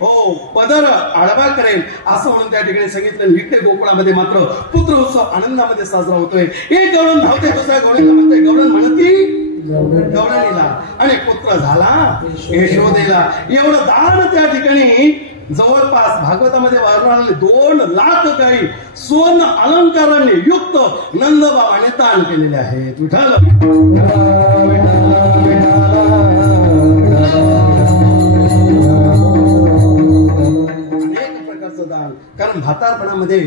हो पदर आडवा करेन असं म्हणून त्या ठिकाणी सांगितलं. इकडे गोकुळामध्ये मात्र पुत्र उत्सव आनंदामध्ये साजरा होतोय. एक गवळण धावते, दुसऱ्या गवळणीला म्हणते, गवळण म्हणती गवळणीला, आणि पुत्र झाला यशोदेला. एवढं दान त्या ठिकाणी जवळपास भागवतामध्ये वर्णन 2 लाख गाई स्वर्ण अलंकारांनी युक्त नंदबाबाने दान केलेले आहेत. विठ्ठल अनेक प्रकारचं दान, कारण म्हातारपणामध्ये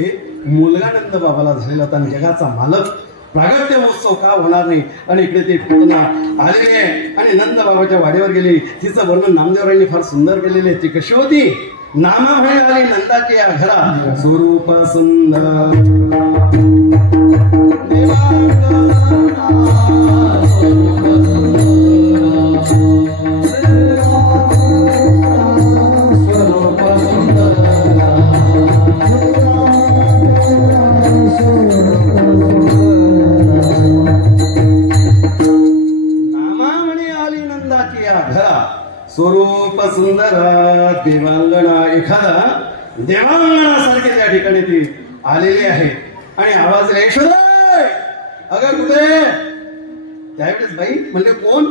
मुलगा नंदबाबाला झालेला होता आणि जगाचा मालक प्रागट्य उत्सव का होणार नाही. आणि इकडे ती पुतना आलेली आहे आणि नंदबाबाच्या वाड्यावर गेली. तिचं वर्णन नामदेवरांनी फार सुंदर केलेले. ती कशी होती? नामा म्हणे आली नंदाची या घरा, स्वरूप सुंदर स्वरूप सुंदर देवांगणा, एखादा देवांगणासारखे त्या ठिकाणी ती आलेली आहे. आणि आवाज यशोदा अगं कुठे? त्यावेळेस बाई म्हणजे कोण?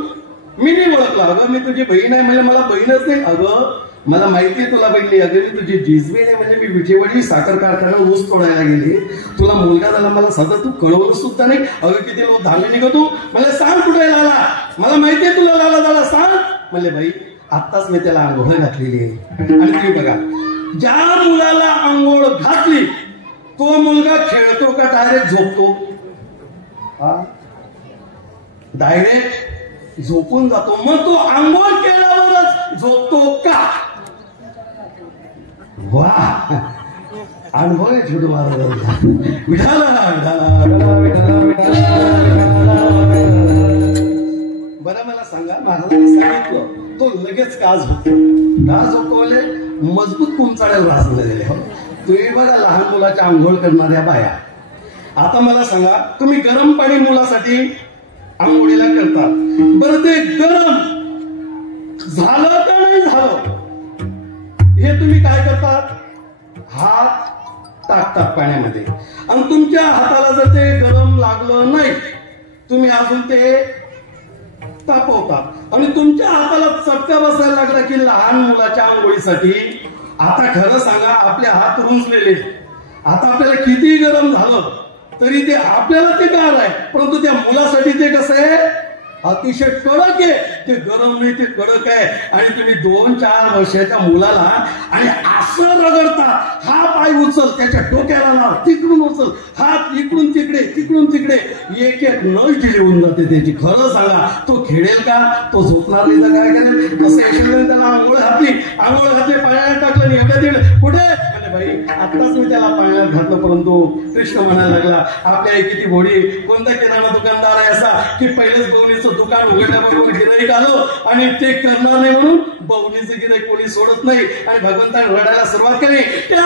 मी नाही ओळखलं. अगं मी तुझी बहीण आहे. म्हणजे मला बहीणच नाही. अगं मला माहिती आहे तुला बहीण नाही. अगं मी तुझी जिजबी नाही. म्हणजे मी विठेवाडी साखर कारखाना ऊस तोडायला गेली, तुला मुलगा झाला मला साधं तू कळवलं सुद्धा नाही. अगं किती लोक धावले निघतो तू. मला सांग कुठे लाला? मला माहिती आहे तुला लाला झाला, सांग. म्हणले बाई आत्ताच मी त्याला आंघोळ घातलेली आहे. आणि तुम्ही बघा, ज्या मुलाला आंघोळ घातली तो मुलगा खेळतो का डायरेक्ट झोपतो? डायरेक्ट झोपून जातो. मग तो आंघोळ केल्यावरच झोपतो का? वा अनुभव आहे छोटू महाराज. बरं मला सांगा, महाराजांनी सांगितलं तो लगेच का झोपतो? का झोपवले? मजबूत कुंचाळ्याला राजलेले. हो तुम्ही बघा लहान मुलाच्या आंघोळ करणाऱ्या बाया. आता मला सांगा, तुम्ही गरम पाणी मुलासाठी आंघोळीला करतात, बरं ते गरम झालं का नाही झालं हे तुम्ही काय करतात? हात टाकतात पाण्यामध्ये, आणि तुमच्या हाताला जर ते गरम लागलं नाही तुम्ही अजून ते तापवतात. आणि तुमच्या हाताला चटका बसायला लागला की लहान मुलाच्या आंघोळीसाठी, आता खरं सांगा आपले हात रुंजलेले, आता आपल्याला किती गरम झालं तरी ते आपल्याला ते गार आहे, परंतु त्या मुलासाठी ते कसं आहे? अतिशय कडक आहे, ते गरम नाही ते कडक आहे. आणि तुम्ही 2-4 वर्षाच्या मुलाला आणि असं रगडता, हा पाय उचल त्याच्या डोक्याला लाव, तिकडून उचल, हात इकडून तिकडे तिकडून तिकडे, एक एक नळ ढिली होऊन जाते त्याची. खरं सांगा, तो खेळेल का? तो झोपणार नाही तर काय करेल? कसं यशोदेने त्याला आंघोळ घातली पाण्यात टाकलं, एवढ्या दीड कुठे म्हणजे बाई आत्ताच मी त्याला पाण्यात घातलं. परंतु कृष्ण म्हणायला लागला, आपल्या आई किती भोडी, कोणता किराणा दुकानदार आहे असा की पहिलेच बवणीचं दुकान उघडल्याबरोबर गिऱ्हाईक आलो आणि ते करणार नाही म्हणून बवणीचं गिऱ्हाईक कोणी सोडत नाही. आणि भगवंताने रडायला सुरुवात केली, त्या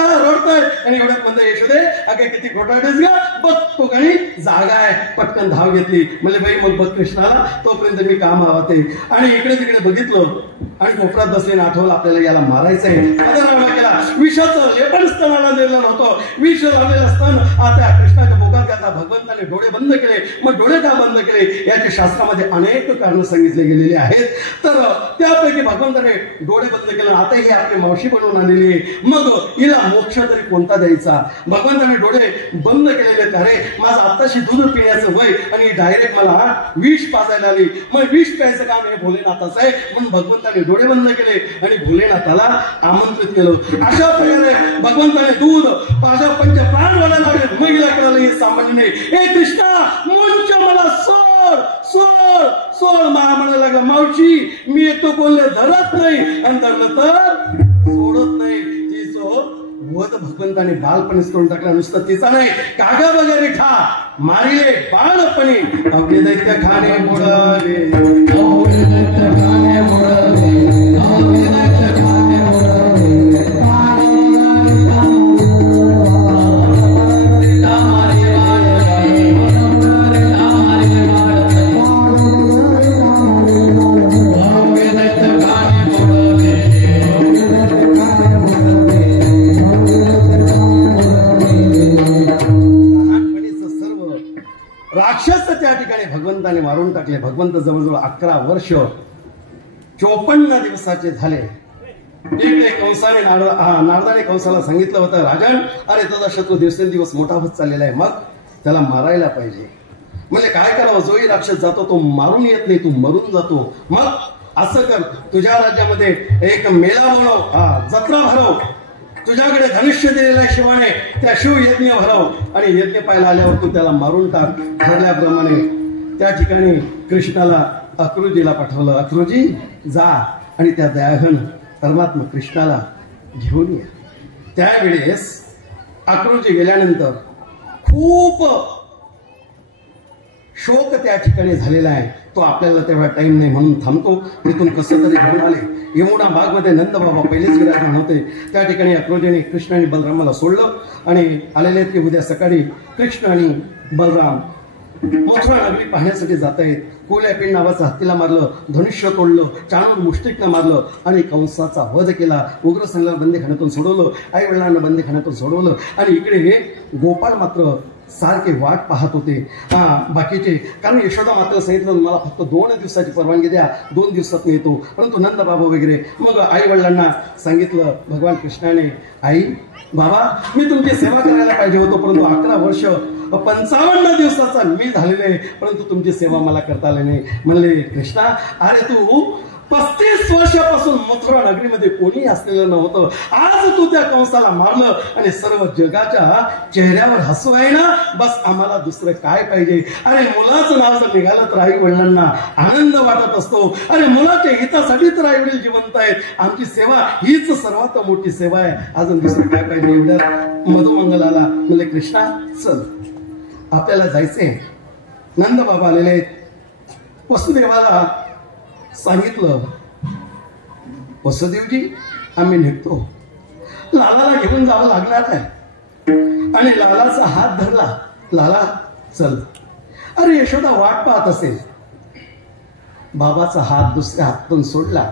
रडतोय. आणि एवढ्यात म्हणतो, यशोदे अगे किती खोटारडेस गा, बघ तो काही जागा आहे. पटकन धाव घेतली, म्हणजे बाई मग बघ कृष्णाला, तोपर्यंत मी काम आवते. आणि इकडे तिकडे बघितलं आणि कोपऱ्यात बसलेला आठवलं आपल्याला याला मारायचंय. आदरावडा केला, विषाचं लेपन स्तनाला दिलेलं नव्हतं, विष लावलेलं स्तन आता कृष्णाच्या बोकात घातला. भगवंताने डोळे बंद केले. मग डोळे का बंद केले याच्या शास्त्रामध्ये अनेक कारण सांगितले गेलेले आहेत. तर त्यापैकी भगवंताने डोळे बंद केले. आता ही आपली मावशी बनवून आलेली आहे, मग हिला मोक्ष तरी कोणता द्यायचा? भगवंताने डोळे बंद केलेले. अरे माझं आत्ताशी दूध पिण्याचं वय आणि डायरेक्ट मला विष पाजायला आली, मग विष प्यायचं काम हे भोलेनाथाचं आहे. म्हणून भगवंताने डोळे बंद केले आणि भोलेनाथाला आमंत्रित केलं. अशा प्रकारे भगवंताने दूध माझ्या पंचप्राण व्हायला लागले. मग हिला कळालं हे सामान्य नाही. हे कृष्णा मुंच मला सोड सोड सोड. मला म्हणायला लागला, मावशी मी येतो बोलले धरत नाही आणि धरलं तर सोडत नाही. ती जो वध भगवंताने बालपणीच करून टाकला. नुसतं तिचा नाही, कागा वगैरे खा मारिले बाळपणी, अवघे दैत्य खाणे मोडले, राक्षस त्या ठिकाणी भगवंताने मारून टाकले. भगवंत जवळजवळ 11 वर्ष 54 दिवसाचे झाले. इकडे कंसाने नारदाने कंसाला सांगितलं होतं, राजन अरे तुझा शत्रू दिवसेंदिवस मोठा होत चाललेला आहे, मग त्याला मारायला पाहिजे. म्हणजे काय करावं, जोही राक्षस जातो तो मारून येत नाही, तू मरून जातो. मग असं कर, तुझ्या राज्यामध्ये एक मेळा भरव, जत्रा भरव, तुझ्याकडे धनुष्य दिलेल्या शिवाने त्या शिव यज्ञ भरव आणि यज्ञ पाहायला आल्यावर तू त्याला मारून टाक. ठरल्याप्रमाणे त्या ठिकाणी कृष्णाला अक्रूजीला पाठवलं. अक्रूजी जा आणि त्या दयाघन परमात्मा कृष्णाला घेऊन या. त्यावेळेस अक्रूजी गेल्यानंतर खूप शोक त्या ठिकाणी झालेला आहे. तो आपल्याला तेवढा टाइम नाही म्हणून थांबतो. तिथून कसं तरी घेऊन आले. यमुना बागमध्ये नंदबाबा पहिलेच विराजमान होते. त्या ठिकाणी अक्रूजीने कृष्ण आणि बलरामाला सोडलं आणि आलेले की उद्या सकाळी कृष्ण आणि बलराम मथुरा नगरी पाहण्यासाठी जात आहेत. कोल्यापिंड नावाचं हत्तीला मारलं, धनुष्य तोडलं, चाणूर मुष्टिकनं मारलं आणि कंसाचा वध केला. उग्रसेनाला बंदीखान्यातून सोडवलं, आई वडिलांना बंदीखान्यातून सोडवलं. आणि इकडे हे गोपाळ मात्र सारखे वाट पाहत होते बाकीचे. कारण यशोदा मात्र सांगितलं मला फक्त 2 दिवसाची परवानगी द्या, 2 दिवसात मी येतो. परंतु नंद बाबा वगैरे मग आई वडिलांना सांगितलं भगवान कृष्णाने, आई बाबा मी तुमची सेवा करायला पाहिजे होतो, परंतु 11 वर्ष 55 दिवसाचा मी झालेले, परंतु तुमची सेवा मला करता आली नाही. म्हणले कृष्णा अरे तू 35 वर्षापासून मथुरा नगरीमध्ये कोणी असलेलं नव्हतं. आज तू त्या कंसाला मारलं आणि सर्व जगाच्या चेहऱ्यावर हसू आहे ना, बस आम्हाला दुसरं काय पाहिजे. अरे मुलाचं नाव जर निघालं तर आई वडिलांना आनंद वाटत असतो. अरे मुलाच्या हितासाठी तर आई वडील जिवंत आहेत. आमची सेवा हीच सर्वात मोठी सेवा आहे, अजून दुसरं काय पाहिजे. एवढ्या मधुमंगलाला म्हणले कृष्णा चल आपल्याला जायचंय. नंद बाबा आलेले आहेत. वसुदेवाला सांगितलं वसुदेवजी आम्ही निघतो, लालाला घेऊन जावं लागणार आहे. आणि लालाचा हात धरला, लाला चल. अरे यशोदा वाट पाहत असेल. बाबाचा हात दुसऱ्या हातून सोडला,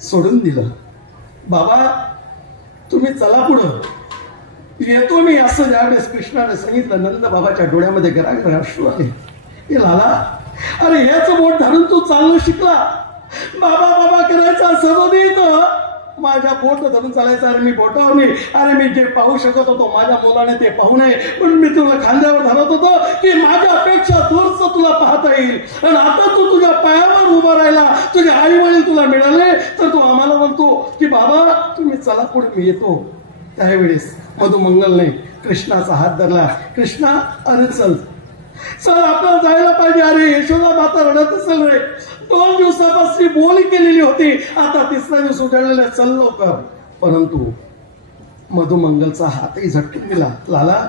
सोडून दिलं. बाबा तुम्ही चला पुढं, येतो मी. असं ज्यावेळेस कृष्णाने सांगितलं नंद बाबाच्या डोळ्यामध्ये गरागरा अश्रू आले. हे लाला अरे याच बोट धरून तू चालणं शिकला, बाबा बाबा करायचा सदोदित माझ्या बोट धरून चालायचं. अरे मी बोटावर अरे मी जे पाहू शकत होतो माझ्या मुलाने ते पाहू नये म्हणून मी तुला खांद्यावर धरत होतो की माझ्यापेक्षा दूरच तुला पाहता येईल. आणि आता तू तुझ्या पायावर उभा राहिला, तुझे आई वडील तुला मिळाले तर तू आम्हाला म्हणतो की बाबा तुम्ही चला पुढे मी येतो. त्यावेळेस मधुमंगलने कृष्णाचा हात धरला. कृष्णा अरे चल चल आपल्याला जायला पाहिजे. अरे यशोदा माता रडत असेल रे, 2 दिवसापासून बोली केलेली होती, आता 3रा दिवस उजाडलेला, चल लवकर. परंतु मधुमंगलचा हातही झटकून दिला. लाला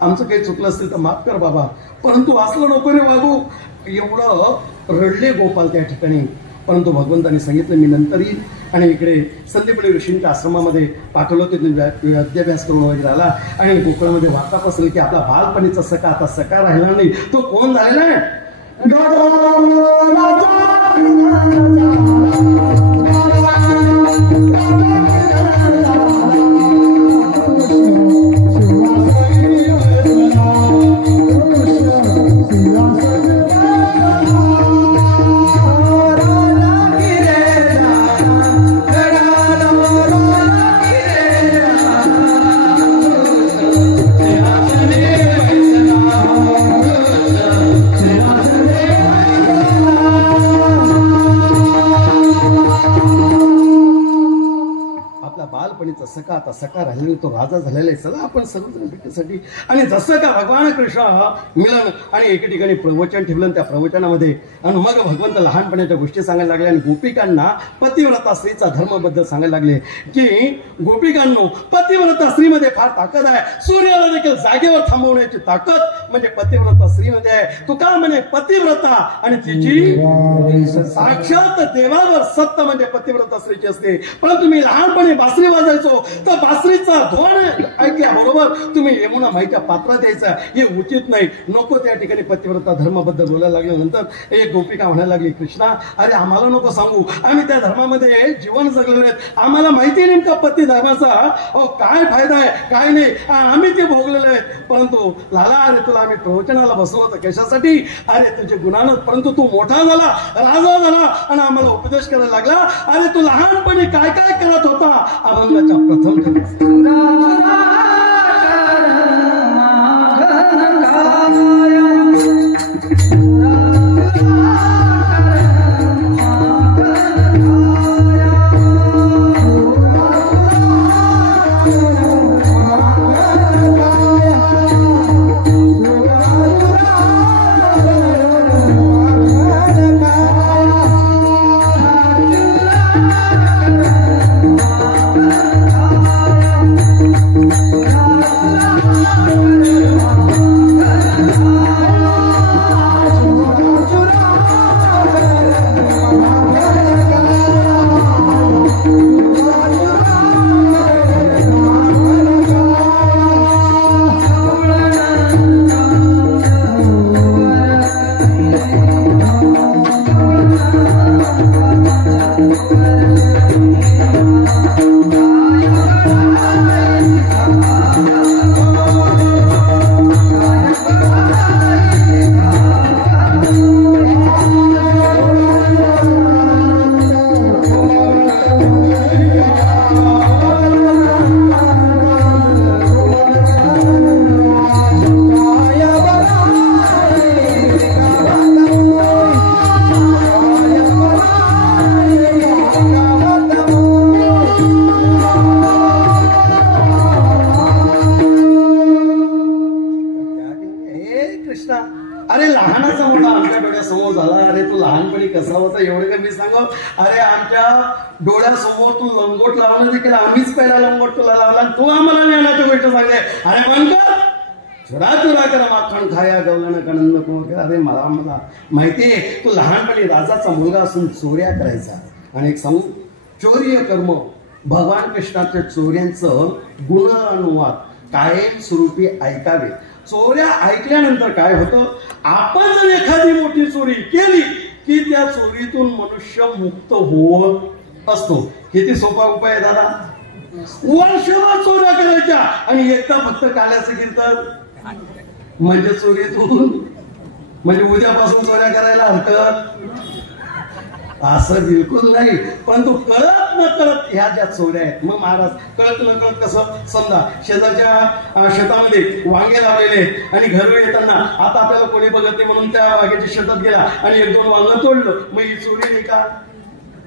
आमचं काही चुकलं असेल तर माफ कर बाबा, परंतु असलं नको रे वागू. एवढं रडले गोपाल त्या ठिकाणी. परंतु भगवंतांनी सांगितलं मी नंतर येईल. आणि इकडे संदीपणी ऋषींच्या आश्रमामध्ये पाठवलं. ते विद्याभ्यास करून वगैरे आला आणि गोकुळमध्ये वार्ता पसरली की आपला बालपणीचा सखा आता सखा राहिला नाही, तो कोण झालेला आहे. सखा आता सखा राहिलेला तो राजा झालेला आहे. चला आपण सर्वजण भेटीसाठी. आणि जसं का भगवान कृष्ण मिलन आणि एके ठिकाणी प्रवचन ठेवलं, त्या प्रवचनामध्ये आणि मग भगवंत लहानपणाच्या गोष्टी सांगायला लागले आणि गोपिकांना पतिव्रता स्त्रीचा धर्मबद्दल सांगायला लागले की गोपिकांनो पतिव्रता स्त्रीमध्ये फार ताकद आहे. सूर्याला देखील जागेवर थांबवण्याची ताकद म्हणजे पतिव्रता स्त्रीमध्ये आहे. तू का म्हणे पतिव्रता आणि तिची साक्षात देवावर सत्ता म्हणजे पतिव्रता स्त्रीची असते. परंतु मी लहानपणी बासरी वाजायचो तर बासरीचा ध्वन ऐकल्याबरोबर तुम्ही यमुना माईच्या पात्रात यायचा हे उचित नाही. नको त्या ठिकाणी पतिव्रता धर्माबद्दल बोलायला लागल्यानंतर एक गोपिका म्हणायला लागली कृष्णा अरे आम्हाला नको सांगू, आम्ही त्या धर्मामध्ये जीवन जगलेले आहेत, आम्हाला माहिती नेमका पती धर्माचा काय फायदा आहे काय नाही, आम्ही ते भोगलेले आहेत. परंतु लाला अरे तुला आम्ही प्रवचनाला बसवलं होतं कशासाठी, अरे तुझे गुणानं, परंतु तू मोठा झाला राजा झाला आणि आम्हाला उपदेश करायला लागला. अरे तू लहानपणी काय काय करत होता अभंगाच्या प्रथम अरे लहानाचा मोठा आमच्या डोळ्यासमोर झाला. अरे तू लहानपणी कसा होता एवढं का मी सांगू. अरे आमच्या डोळ्यासमोर तू लंगोट लावणं देखील आम्हीच पहिला लंगोट तुला लावला आणि तू आम्हाला ज्ञानाची गोष्ट सांगते. अरे म्हणकर चुरा चुरा करा माखण खाया गवलन कणन नको. अरे मला माहितीये तू लहानपणी राजाचा मुलगा असून चोऱ्या करायचा. आणि एक सांगू चोरीय कर्म भगवान कृष्णाच्या चोऱ्यांचं गुण अनुवाद कायम स्वरूपी ऐकावे. चोऱ्या ऐकल्यानंतर काय होतं, आपण जर एखादी मोठी चोरी केली की त्या चोरीतून मनुष्य मुक्त होत असतो. किती सोपा उपाय आहे दादा. वर्षभर चोऱ्या करायच्या आणि एकदा फक्त काढायचं कीर्तन म्हणजे चोरीतून म्हणजे उद्यापासून चोऱ्या करायला हरकत. असं बिलकुल नाही, परंतु कळत न कळत ह्या ज्या चोऱ्या आहेत. मग महाराज कळत न कळत कसं? समजा शेजारच्या शेतामध्ये वांगे लावलेले आहेत आणि घरी येताना आता आपल्याला कोणी बघत नाही म्हणून त्या वांग्याच्या शेतात गेला आणि 1-2 वांग तोडलं, मग ही चोरी नाही का?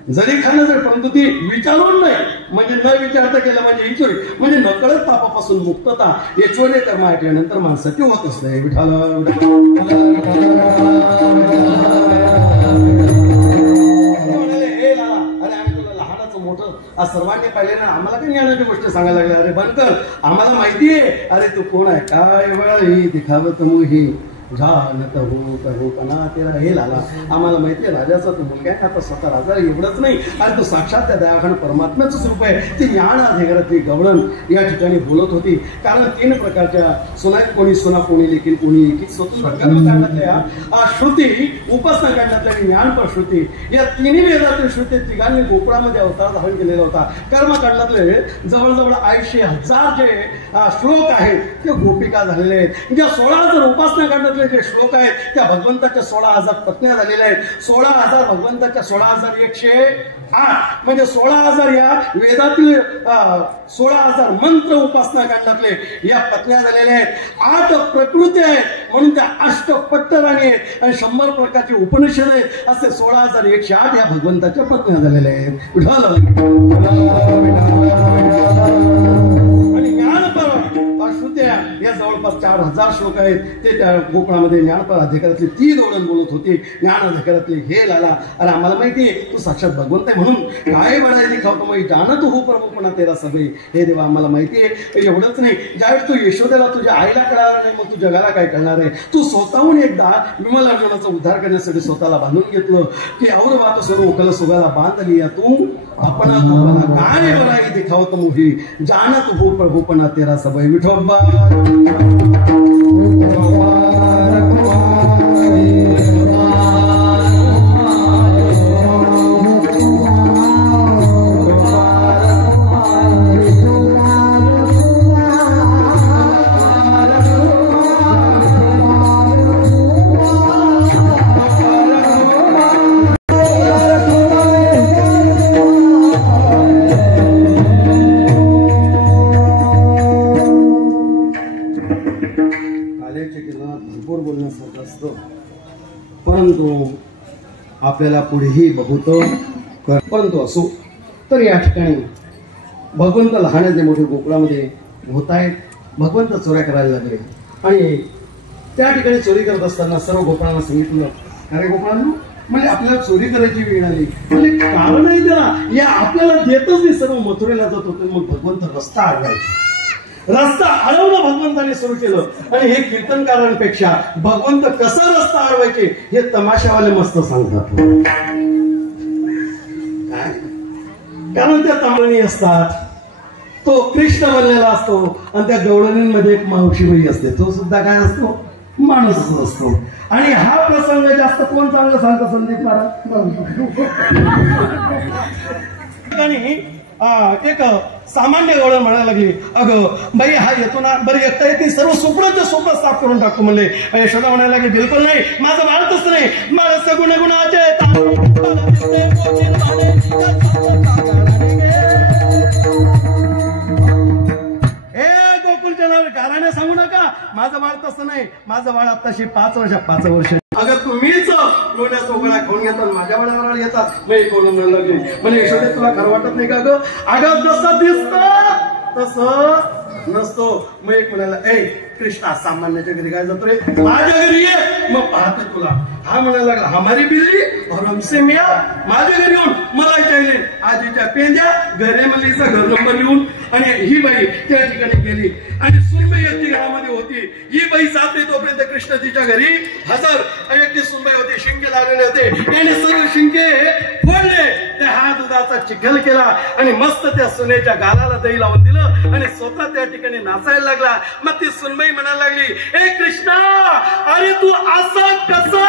जरी खाणं जर, परंतु ती विचारून नाही, म्हणजे न विचारता केलं म्हणजे ही चोरी. म्हणजे नकळत पापापासून मुक्तता हे चोरी कर्म ऐकल्यानंतर माणसाची होत असते. विठाला आज सर्वांनी पाहिले ना, आम्हाला काही ज्ञानाची गोष्ट सांगायला लागल्या. अरे बनकर, आम्हाला माहितीये. अरे तू कोण आहे? काय वेळ दिखावत मोही जानत हो कहो कना तेरा हे लाला. आम्हाला माहितीये राजाचा तो मुलगा आहे. आता स्वतः राजा एवढंच नाही, आणि तो साक्षात त्या दयाघन परमात्म्याच रूप आहे. ती ज्ञान अधिकारातली गवळण या ठिकाणी बोलत होती. कारण 3 प्रकारच्या सुनात, कोणी सुना, कोणी लेखील, कोणी एकी स्वतंत्र कर्मकांडातल्या श्रुती, उपासना कांडातल्या ज्ञानपर श्रुती, या 3 वेदातील श्रुती तिघांनी गोकुळामध्ये अवतार धारण केलेला होता. कर्मकांडातले जवळजवळ 80,000 जे श्लोक आहेत ते गोपिका झालेले आहेत. ज्या 16,000 उपासना कांडात जे श्लोक आहेत त्या भगवंताच्या 16,000 पत्न्या झालेल्या आहेत. 16,000 भगवंताच्या 16,108 म्हणजे 16,000 या वेदातील 16,000 मंत्र उपासना कांडातले या पत्न्या झालेल्या आहेत. 8 प्रकृती आहेत म्हणून त्या 8 पट्टराणी आहेत आणि 100 प्रकारची उपनिषद आहेत. असे 16,108 या भगवंताच्या पत्न्या झालेल्या आहेत. आणि ज्ञानपर श्रुत्या या जवळपास 4,000 श्लोक आहेत. ते त्या गोकुळामध्ये ज्ञानपर अधिकारातली ती गवळण बोलत होती. ज्ञान अधिकारातली हे लाला. आणि आम्हाला माहितीये तू साक्षात भगवंत आहे, म्हणून काय बळायला दिखावतो मग जानत हो प्रभूपणा तेरा सगळे. हे देवा आम्हाला माहितीये. एवढंच नाही, ज्यावेळेस तू यशोदेला तुझ्या आईला कळणार नाही, मग तू जगाला काय कळणार आहे? तू स्वतःहून एकदा विमल अर्जुनाचा उद्धार करण्यासाठी स्वतःला बांधून घेतलं की और वात सर्व उकल सुगाला बांधली या तू आपण काय बळाई दिखावत मोही जानत हो प्रभूपणा तेरा सगळे. विठोबा भरपूर बोलण्यासारखं असतं, परंतु आपल्याला पुढेही बहुत परंतु असो. तर या ठिकाणी भगवंत लहानाचे मोठे गोकुळामध्ये होत आहेत. भगवंत चोऱ्या करायला लागले आणि त्या ठिकाणी चोरी करत असताना सर्व गोपाळांना सांगितलं, अरे गोपाळांनो, म्हणजे आपल्याला चोरी करायची वेळ आली, म्हणजे कारण नाही त्याला, या आपल्याला देतच नाही. सर्व मथुरेला जात होते. मग भगवंत रस्ता अडवायचे. रस्ता अडवणं भगवंताने सुरू केलं. आणि हे कीर्तनकारांपेक्षा भगवंत कसं रस्ता अडवायचे हे तमाशावाले मस्त सांगतात. कारण त्या तमाणी असतात, तो कृष्ण बनलेला असतो आणि त्या गवळणींमध्ये एक मावशीबाई असते, तो सुद्धा काय असतो? माणूसच असतो. आणि हा प्रसंग जास्त कोण चांगलं सांगतो? संदीप महाराज. एक सामान्य गवळण म्हणायला लागली, अगं बाई हा येतो ना, बरं एकटा येते, सर्व स्वप्नाचं स्वप्न साफ करून टाकतो म्हणले. यशोदा म्हणायला लागली, बिलकुल नाही, माझं बाळतच नाही. माणसं गुणगुणाचे गोकुलच्या नावे गाराने सांगू नका, माझं बाळ तसं नाही. माझं बाळ आताशी 5 वर्ष. अगं तुम्हीच लोण्याचा उघडा खाऊन घेतात, माझ्या बाळावर येतात. मी बोलून लागले, म्हणजे यशोदे तुला खरं वाटत नाही का गं? अगं जसं दिसतं तसं नसतो. मग एक म्हणाला, ए कृष्णा, सामान्याच्या घरी काय जातो रे? माझ्या घरी ये, मग पाहते तुला. हा म्हणायला लागला, हमारी बिल्ली और हमसे मिया. माझ्या घरी येऊन मला चालले आजीच्या पेंद्या घरे मलीचा घर नंबर लिहून. आणि ही बाई त्या ठिकाणी गेली आणि सुनबाई यांची घरामध्ये होती. ही बाई जाते तोपर्यंत कृष्णजीच्या घरी हजर एक सुनबाई होते, शिंके लागलेले होते. त्याने सर्व शिंके फोडले, त्या हा दुधाचा चिखल केला आणि मस्त त्या सुनेच्या गालाला दही लावून दिलं आणि स्वतः त्या ठिकाणी नाचायला लागला. मग ती सुनबाई म्हणायला लागली, ए कृष्णा, अरे तू असं कसं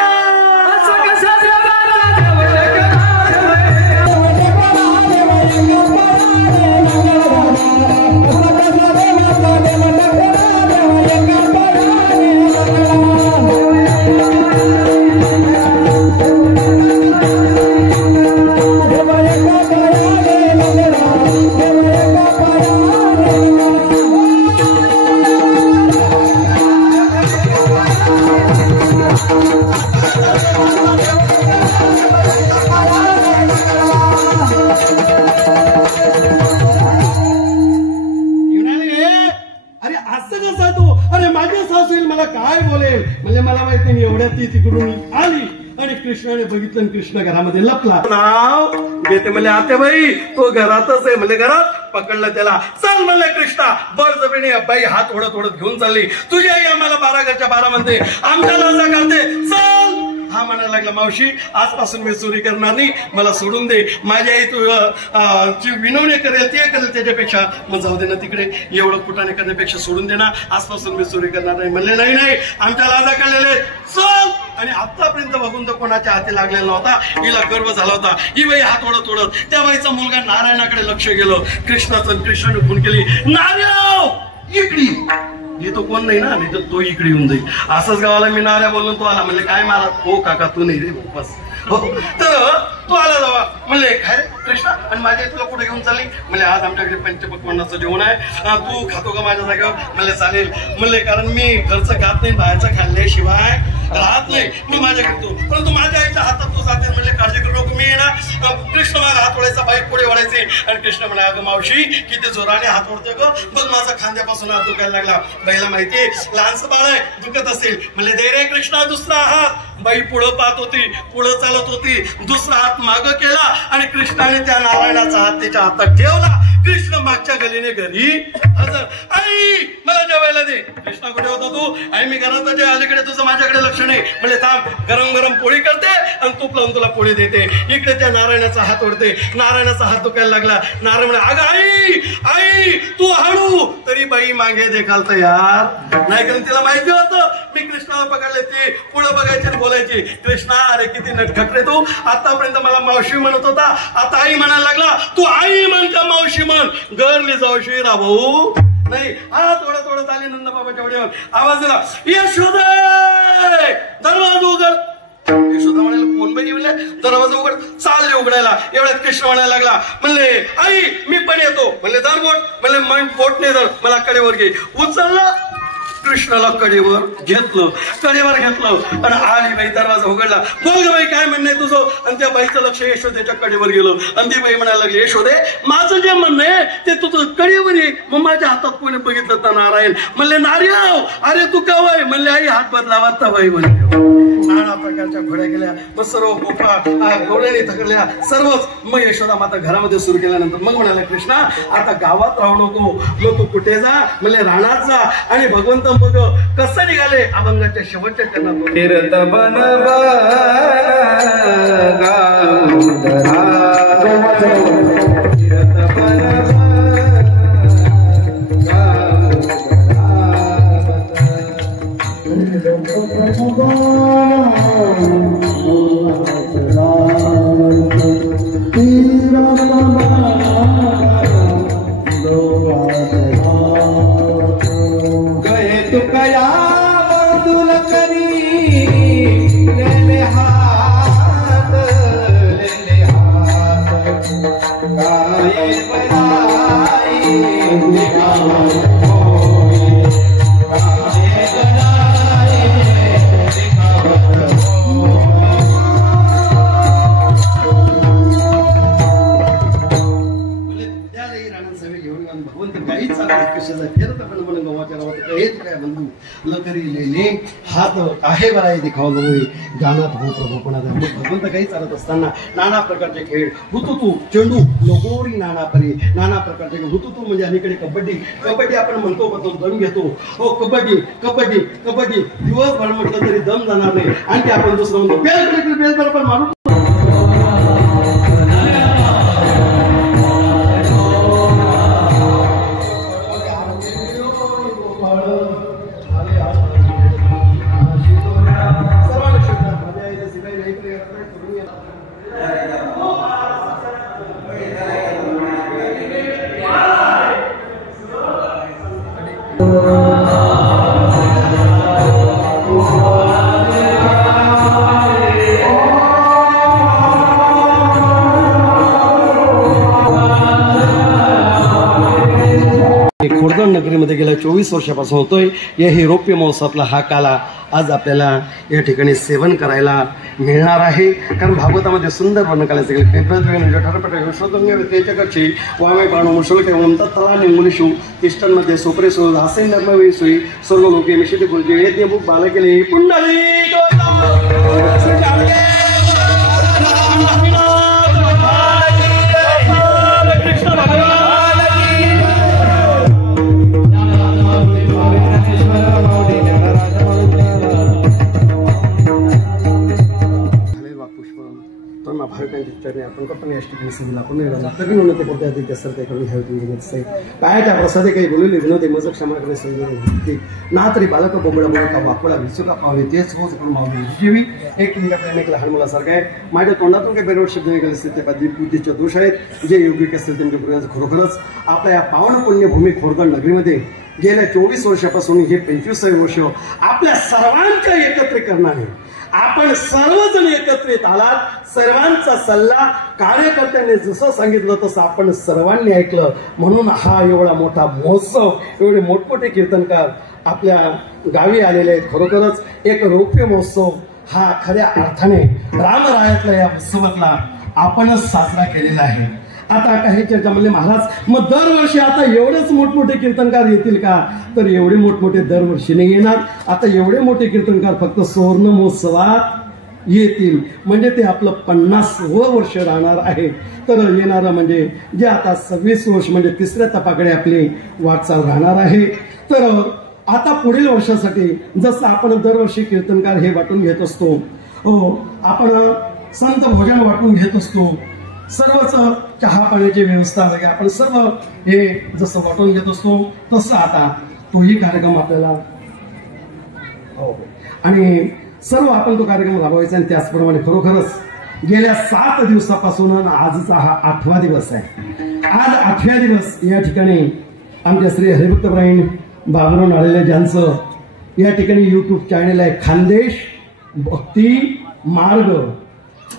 बघितलं कृष्ण घरामध्ये लपला. नाव घेते म्हणले आतेबाई तो घरातच आहे. म्हणले घरात पकडलं त्याला. चल म्हणले कृष्णा बळजबरीने बाई हात ओढत ओढत घेऊन चालली. तुझी आई आम्हाला 12 घरच्या 12 म्हणते, आमच्या लाजा काढते. चल. हा म्हणायला लागला मावशी आजपासून मी चोरी करणार नाही, मला सोडून दे. माझी आई तू जी विनवणी करेल ते करेल त्याच्यापेक्षा मग जाऊ दे ना तिकडे, एवढं कुटाने करण्यापेक्षा सोडून दे ना, आजपासून मी चोरी करणार नाही. म्हणले नाही नाही आमच्या लाजा काढलेले चल. आणि आतापर्यंत बघून तर कोणाच्या हाती लागलेला नव्हता. हिला गर्व झाला होता. ही बाई हात ओढत ओढत त्या बाईचा मुलगा नारायणाकडे लक्ष गेलं. कृष्णाने खून केली. नारायण इकडी हे तो कोण नाही ना, नाही तर तो इकडे येऊन जाईल. असंच गावाला मी नाऱ्या बोलून तो आला. म्हणले काय मारा. हो काका तू नाही रे बस. हो तर तो आला जावा. म्हणले काय रे कृष्णा आणि माझ्या तुला कुठे घेऊन चालली. म्हणजे आज आमच्याकडे पंचपक्वान्नाचं जेवण आहे, तू खातो का माझ्या जागेवर. म्हणले चालेल. म्हणले कारण मी घरचं खात नाही, बाहेरचं खाल्ल्याशिवाय राहत नाही, मी माझ्या घेतो. परंतु माझ्या आईच्या हातात तू जाते. म्हणले काळजी करू नको, मी ना कृष्ण माझा हात ओढायचा, बाईक पुढे ओढायचे. आणि कृष्ण म्हणे अगं मावशी किती जोराने हात ओढतोय ग, बघ माझा खांद्यापासून हात दुखायला लागला. बाईला माहितीये लहानसं बाळ आहे दुखत असेल. म्हणले दे रे कृष्णा दुसरा हात. बाई पुढं पाहत होती, पुढं चालत होती. दुसरा हात मागं केला आणि कृष्णाने त्या नारायणाचा हात त्याच्या हातात ठेवला. कृष्ण मागच्या गलीने घरी हजर. आई मला जेवायला दे. कृष्णा कुठे होता तू. आई मी घरात जे अलीकडे तुझं माझ्याकडे लक्ष नाही. म्हणजे थांब गरम गरम पोळी करते आणि तूप लावून तुला पोळी देते. इकडे त्या नारायणाचा हात ओढते. नारायणाचा हात दुखायला लागला. नारायण म्हणे अगं आई आई तू हळू. तरी बाई मागे देखाल तर यार नाही, कारण तिला माहिती होतं मी कृष्णाला पकडले. ती पुढे बघायची बोलायची. कृष्णा अरे किती नटखट रे तू, आतापर्यंत मला मावशी म्हणत होता, आता आई म्हणायला लागला. तू आई म्हण का मावशी म्हण. गरली जाऊशी रा भाऊ नाही. हा थोडं थोडं आले नंद बाबाच्या वडीवर आवाज दिला यशोदे दरवाजा उघड. यशोदा म्हणाला कोण बाई म्हणले दरवाजा उघड. चालले उघडायला. एवढ्यात कृष्ण म्हणायला लागला. म्हणले आई मी पण येतो. म्हणले दर बोट. म्हणले मन बोट नाही धर, मला कडेवर घे. उचलला कृष्णाला कडेवर घेतलं. कडेवर घेतलं आणि आली बाई. दरवाजा उघडला. बोल ग बाई काय म्हणणं आहे तुझं. आणि त्या बाईचं लक्ष यशोदेच्या कडेवर गेलं. आणि ती बाई म्हणायला लागली यशोदे माझं जे म्हणणं आहे ते तुझं कडेवर आहे. मग माझ्या हातात कोणी बघितलं तर नारायण. म्हणले नार्याव अरे तू कवाय. म्हणले आई हात बदलावा तवाई. म्हणले नाना प्रकारच्या घोड्या गेल्या. मग सर्व गोपा घोड्याने थकल्या सर्वच. मग यशोदा माता घरामध्ये सुरू केल्यानंतर मग म्हणाला कृष्णा आता गावात राहू नको, मग तू कुठे जा. म्हणले रानात जा. आणि भगवंत बघ कसं निघाले अभंगाच्या शेवटच्या चरणात. हात आहे बरा दिखाव गानात हो प्रभूपणा. भगवंत काही चालत असताना नाना प्रकारचे खेळ हुतुतू चेंडू लगोरी नाना परी नाना प्रकारचे खेळ. हुतुतू म्हणजे अलीकडे कबड्डी. कबड्डी आपण म्हणतो दम घेतो. हो कबड्डी कबड्डी कबड्डी दिवसभर म्हटलं तरी दम जाणार नाही. आणखी आपण दुसरं म्हणतो बेल पण मारू. खोडदण नगरीमध्ये गेल्या 24 वर्षापासून होतोय. या रौप्य महोत्सवातला हा काला आज आपल्याला या ठिकाणी सेवन करायला मिळणार आहे. कारण भागवतामध्ये सुंदर वर्णन करायचं गेलं. वामे बाणू मुशोटे तत्तला निमुलिशू तिष्ठनमध्ये सोपरेसो हासे नर्मवेसुई स्वर्गलोके मिशिते गुरुजे हे बालकेले पुंडली तर भाविकांची चरणी आपण करतो या ठिकाणी सभेला पुन्हा तरी विनंती करते आदित्य सर ते करून घ्यावी विनंती काय त्या प्रसादे काही बोलले विनोदी मज क्षमा करे संधी ना तरी बालक बोबडा बोलका वापडा विसुका पावे तेच होच पण मावली जीवी एक तुमच्या प्रेमिक लहान मुलासारखं आहे माझ्या तोंडातून काही बेरोड शब्द निघाले असतील ते बुद्धीचे दोष आहेत जे योगिक असतील त्यांच्या पूर्वजांचं खरोखरच आपल्या या पावन पुण्यभूमी खोरगड नगरीमध्ये गेल्या 24 वर्षापासून हे 25वे वर्ष आपल्या सर्वांच्या एकत्रीकरणाने आपण सर्वजण एकत्रित आलात सर्वांचा सल्ला कार्यकर्त्यांनी जसं सांगितलं तसं आपण सर्वांनी ऐकलं म्हणून हा एवढा मोठा महोत्सव एवढे मोठमोठे कीर्तनकार आपल्या गावी आलेले आहेत खरोखरच एक रौप्य महोत्सव हा खऱ्या अर्थाने रामरायातल्या या उत्सवातला आपणच साजरा केलेला आहे आता काही चर्चा म्हणले महाराज मग दरवर्षी आता एवढेच मोठमोठे कीर्तनकार येतील का तर एवढे मोठमोठे दरवर्षी नाही येणार आता एवढे मोठे कीर्तनकार फक्त सुवर्ण महोत्सवात येतील म्हणजे ते आपलं 50वं वर्ष राहणार आहे तर येणारं म्हणजे जे आता 26 वर्ष म्हणजे तिसऱ्या तपाकडे आपली वाटचाल राहणार आहे तर आता पुढील वर्षासाठी जसं आपण दरवर्षी कीर्तनकार हे वाटून घेत असतो आपण संत भोजन वाटून घेत असतो सर्वच चहा पाण्याची व्यवस्था वगैरे आपण सर्व हे जसं वाटून घेत असतो तसं आता तोही कार्यक्रम आपल्याला आणि सर्व आपण तो कार्यक्रम राबवायचा आणि त्याचप्रमाणे खरोखरच गेल्या 7 दिवसापासून आजचा हा 8वा दिवस आहे आज 8व्या दिवस या ठिकाणी आमच्या श्री हरिभक्तराईन बाबुराव नाळेले ज्यांचं या ठिकाणी YouTube चॅनल आहे खानदेश भक्ती मार्ग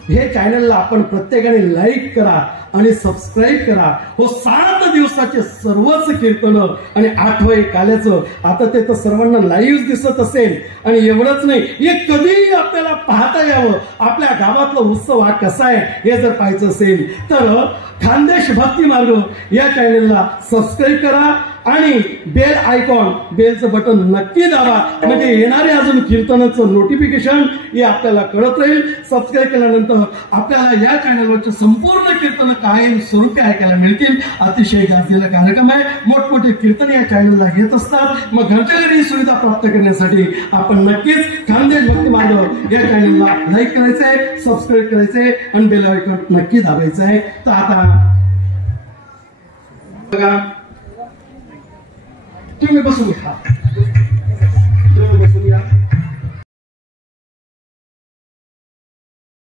हे चॅनलला आपण प्रत्येकाने लाईक करा आणि सबस्क्राईब करा हो 7 दिवसाचे सर्वच कीर्तन आणि 8वं एक आल्याचं आता ते तर सर्वांना लाईव्ह दिसत असेल आणि एवढंच नाही हे कधीही आपल्याला पाहता यावं आपल्या गावातला उत्सव हा कसा आहे हे जर पाहायचं असेल तर खानदेश भक्ती मार्ग या चॅनलला सबस्क्राईब करा आणि बेल आयकॉन बेलचं बटन नक्की दाबा म्हणजे येणारे अजून कीर्तनाचं नोटिफिकेशन हे आपल्याला कळत राहील सबस्क्राईब केल्यानंतर आपल्याला या चॅनलवरचे संपूर्ण कीर्तन कायम स्वरूपी ऐकायला मिळतील अतिशय गाजलेला कार्यक्रम आहे मोठमोठे कीर्तन या चॅनलला घेत असतात मग घरच्या घरी सुविधा प्राप्त करण्यासाठी आपण नक्कीच खानदेश भक्ती मार्ग या चॅनलला लाईक करायचं आहे सबस्क्राईब करायचंय आणि बेल आयकॉन नक्की दाबायचं आहे तर आता बघा तुम्ही बसून घ्या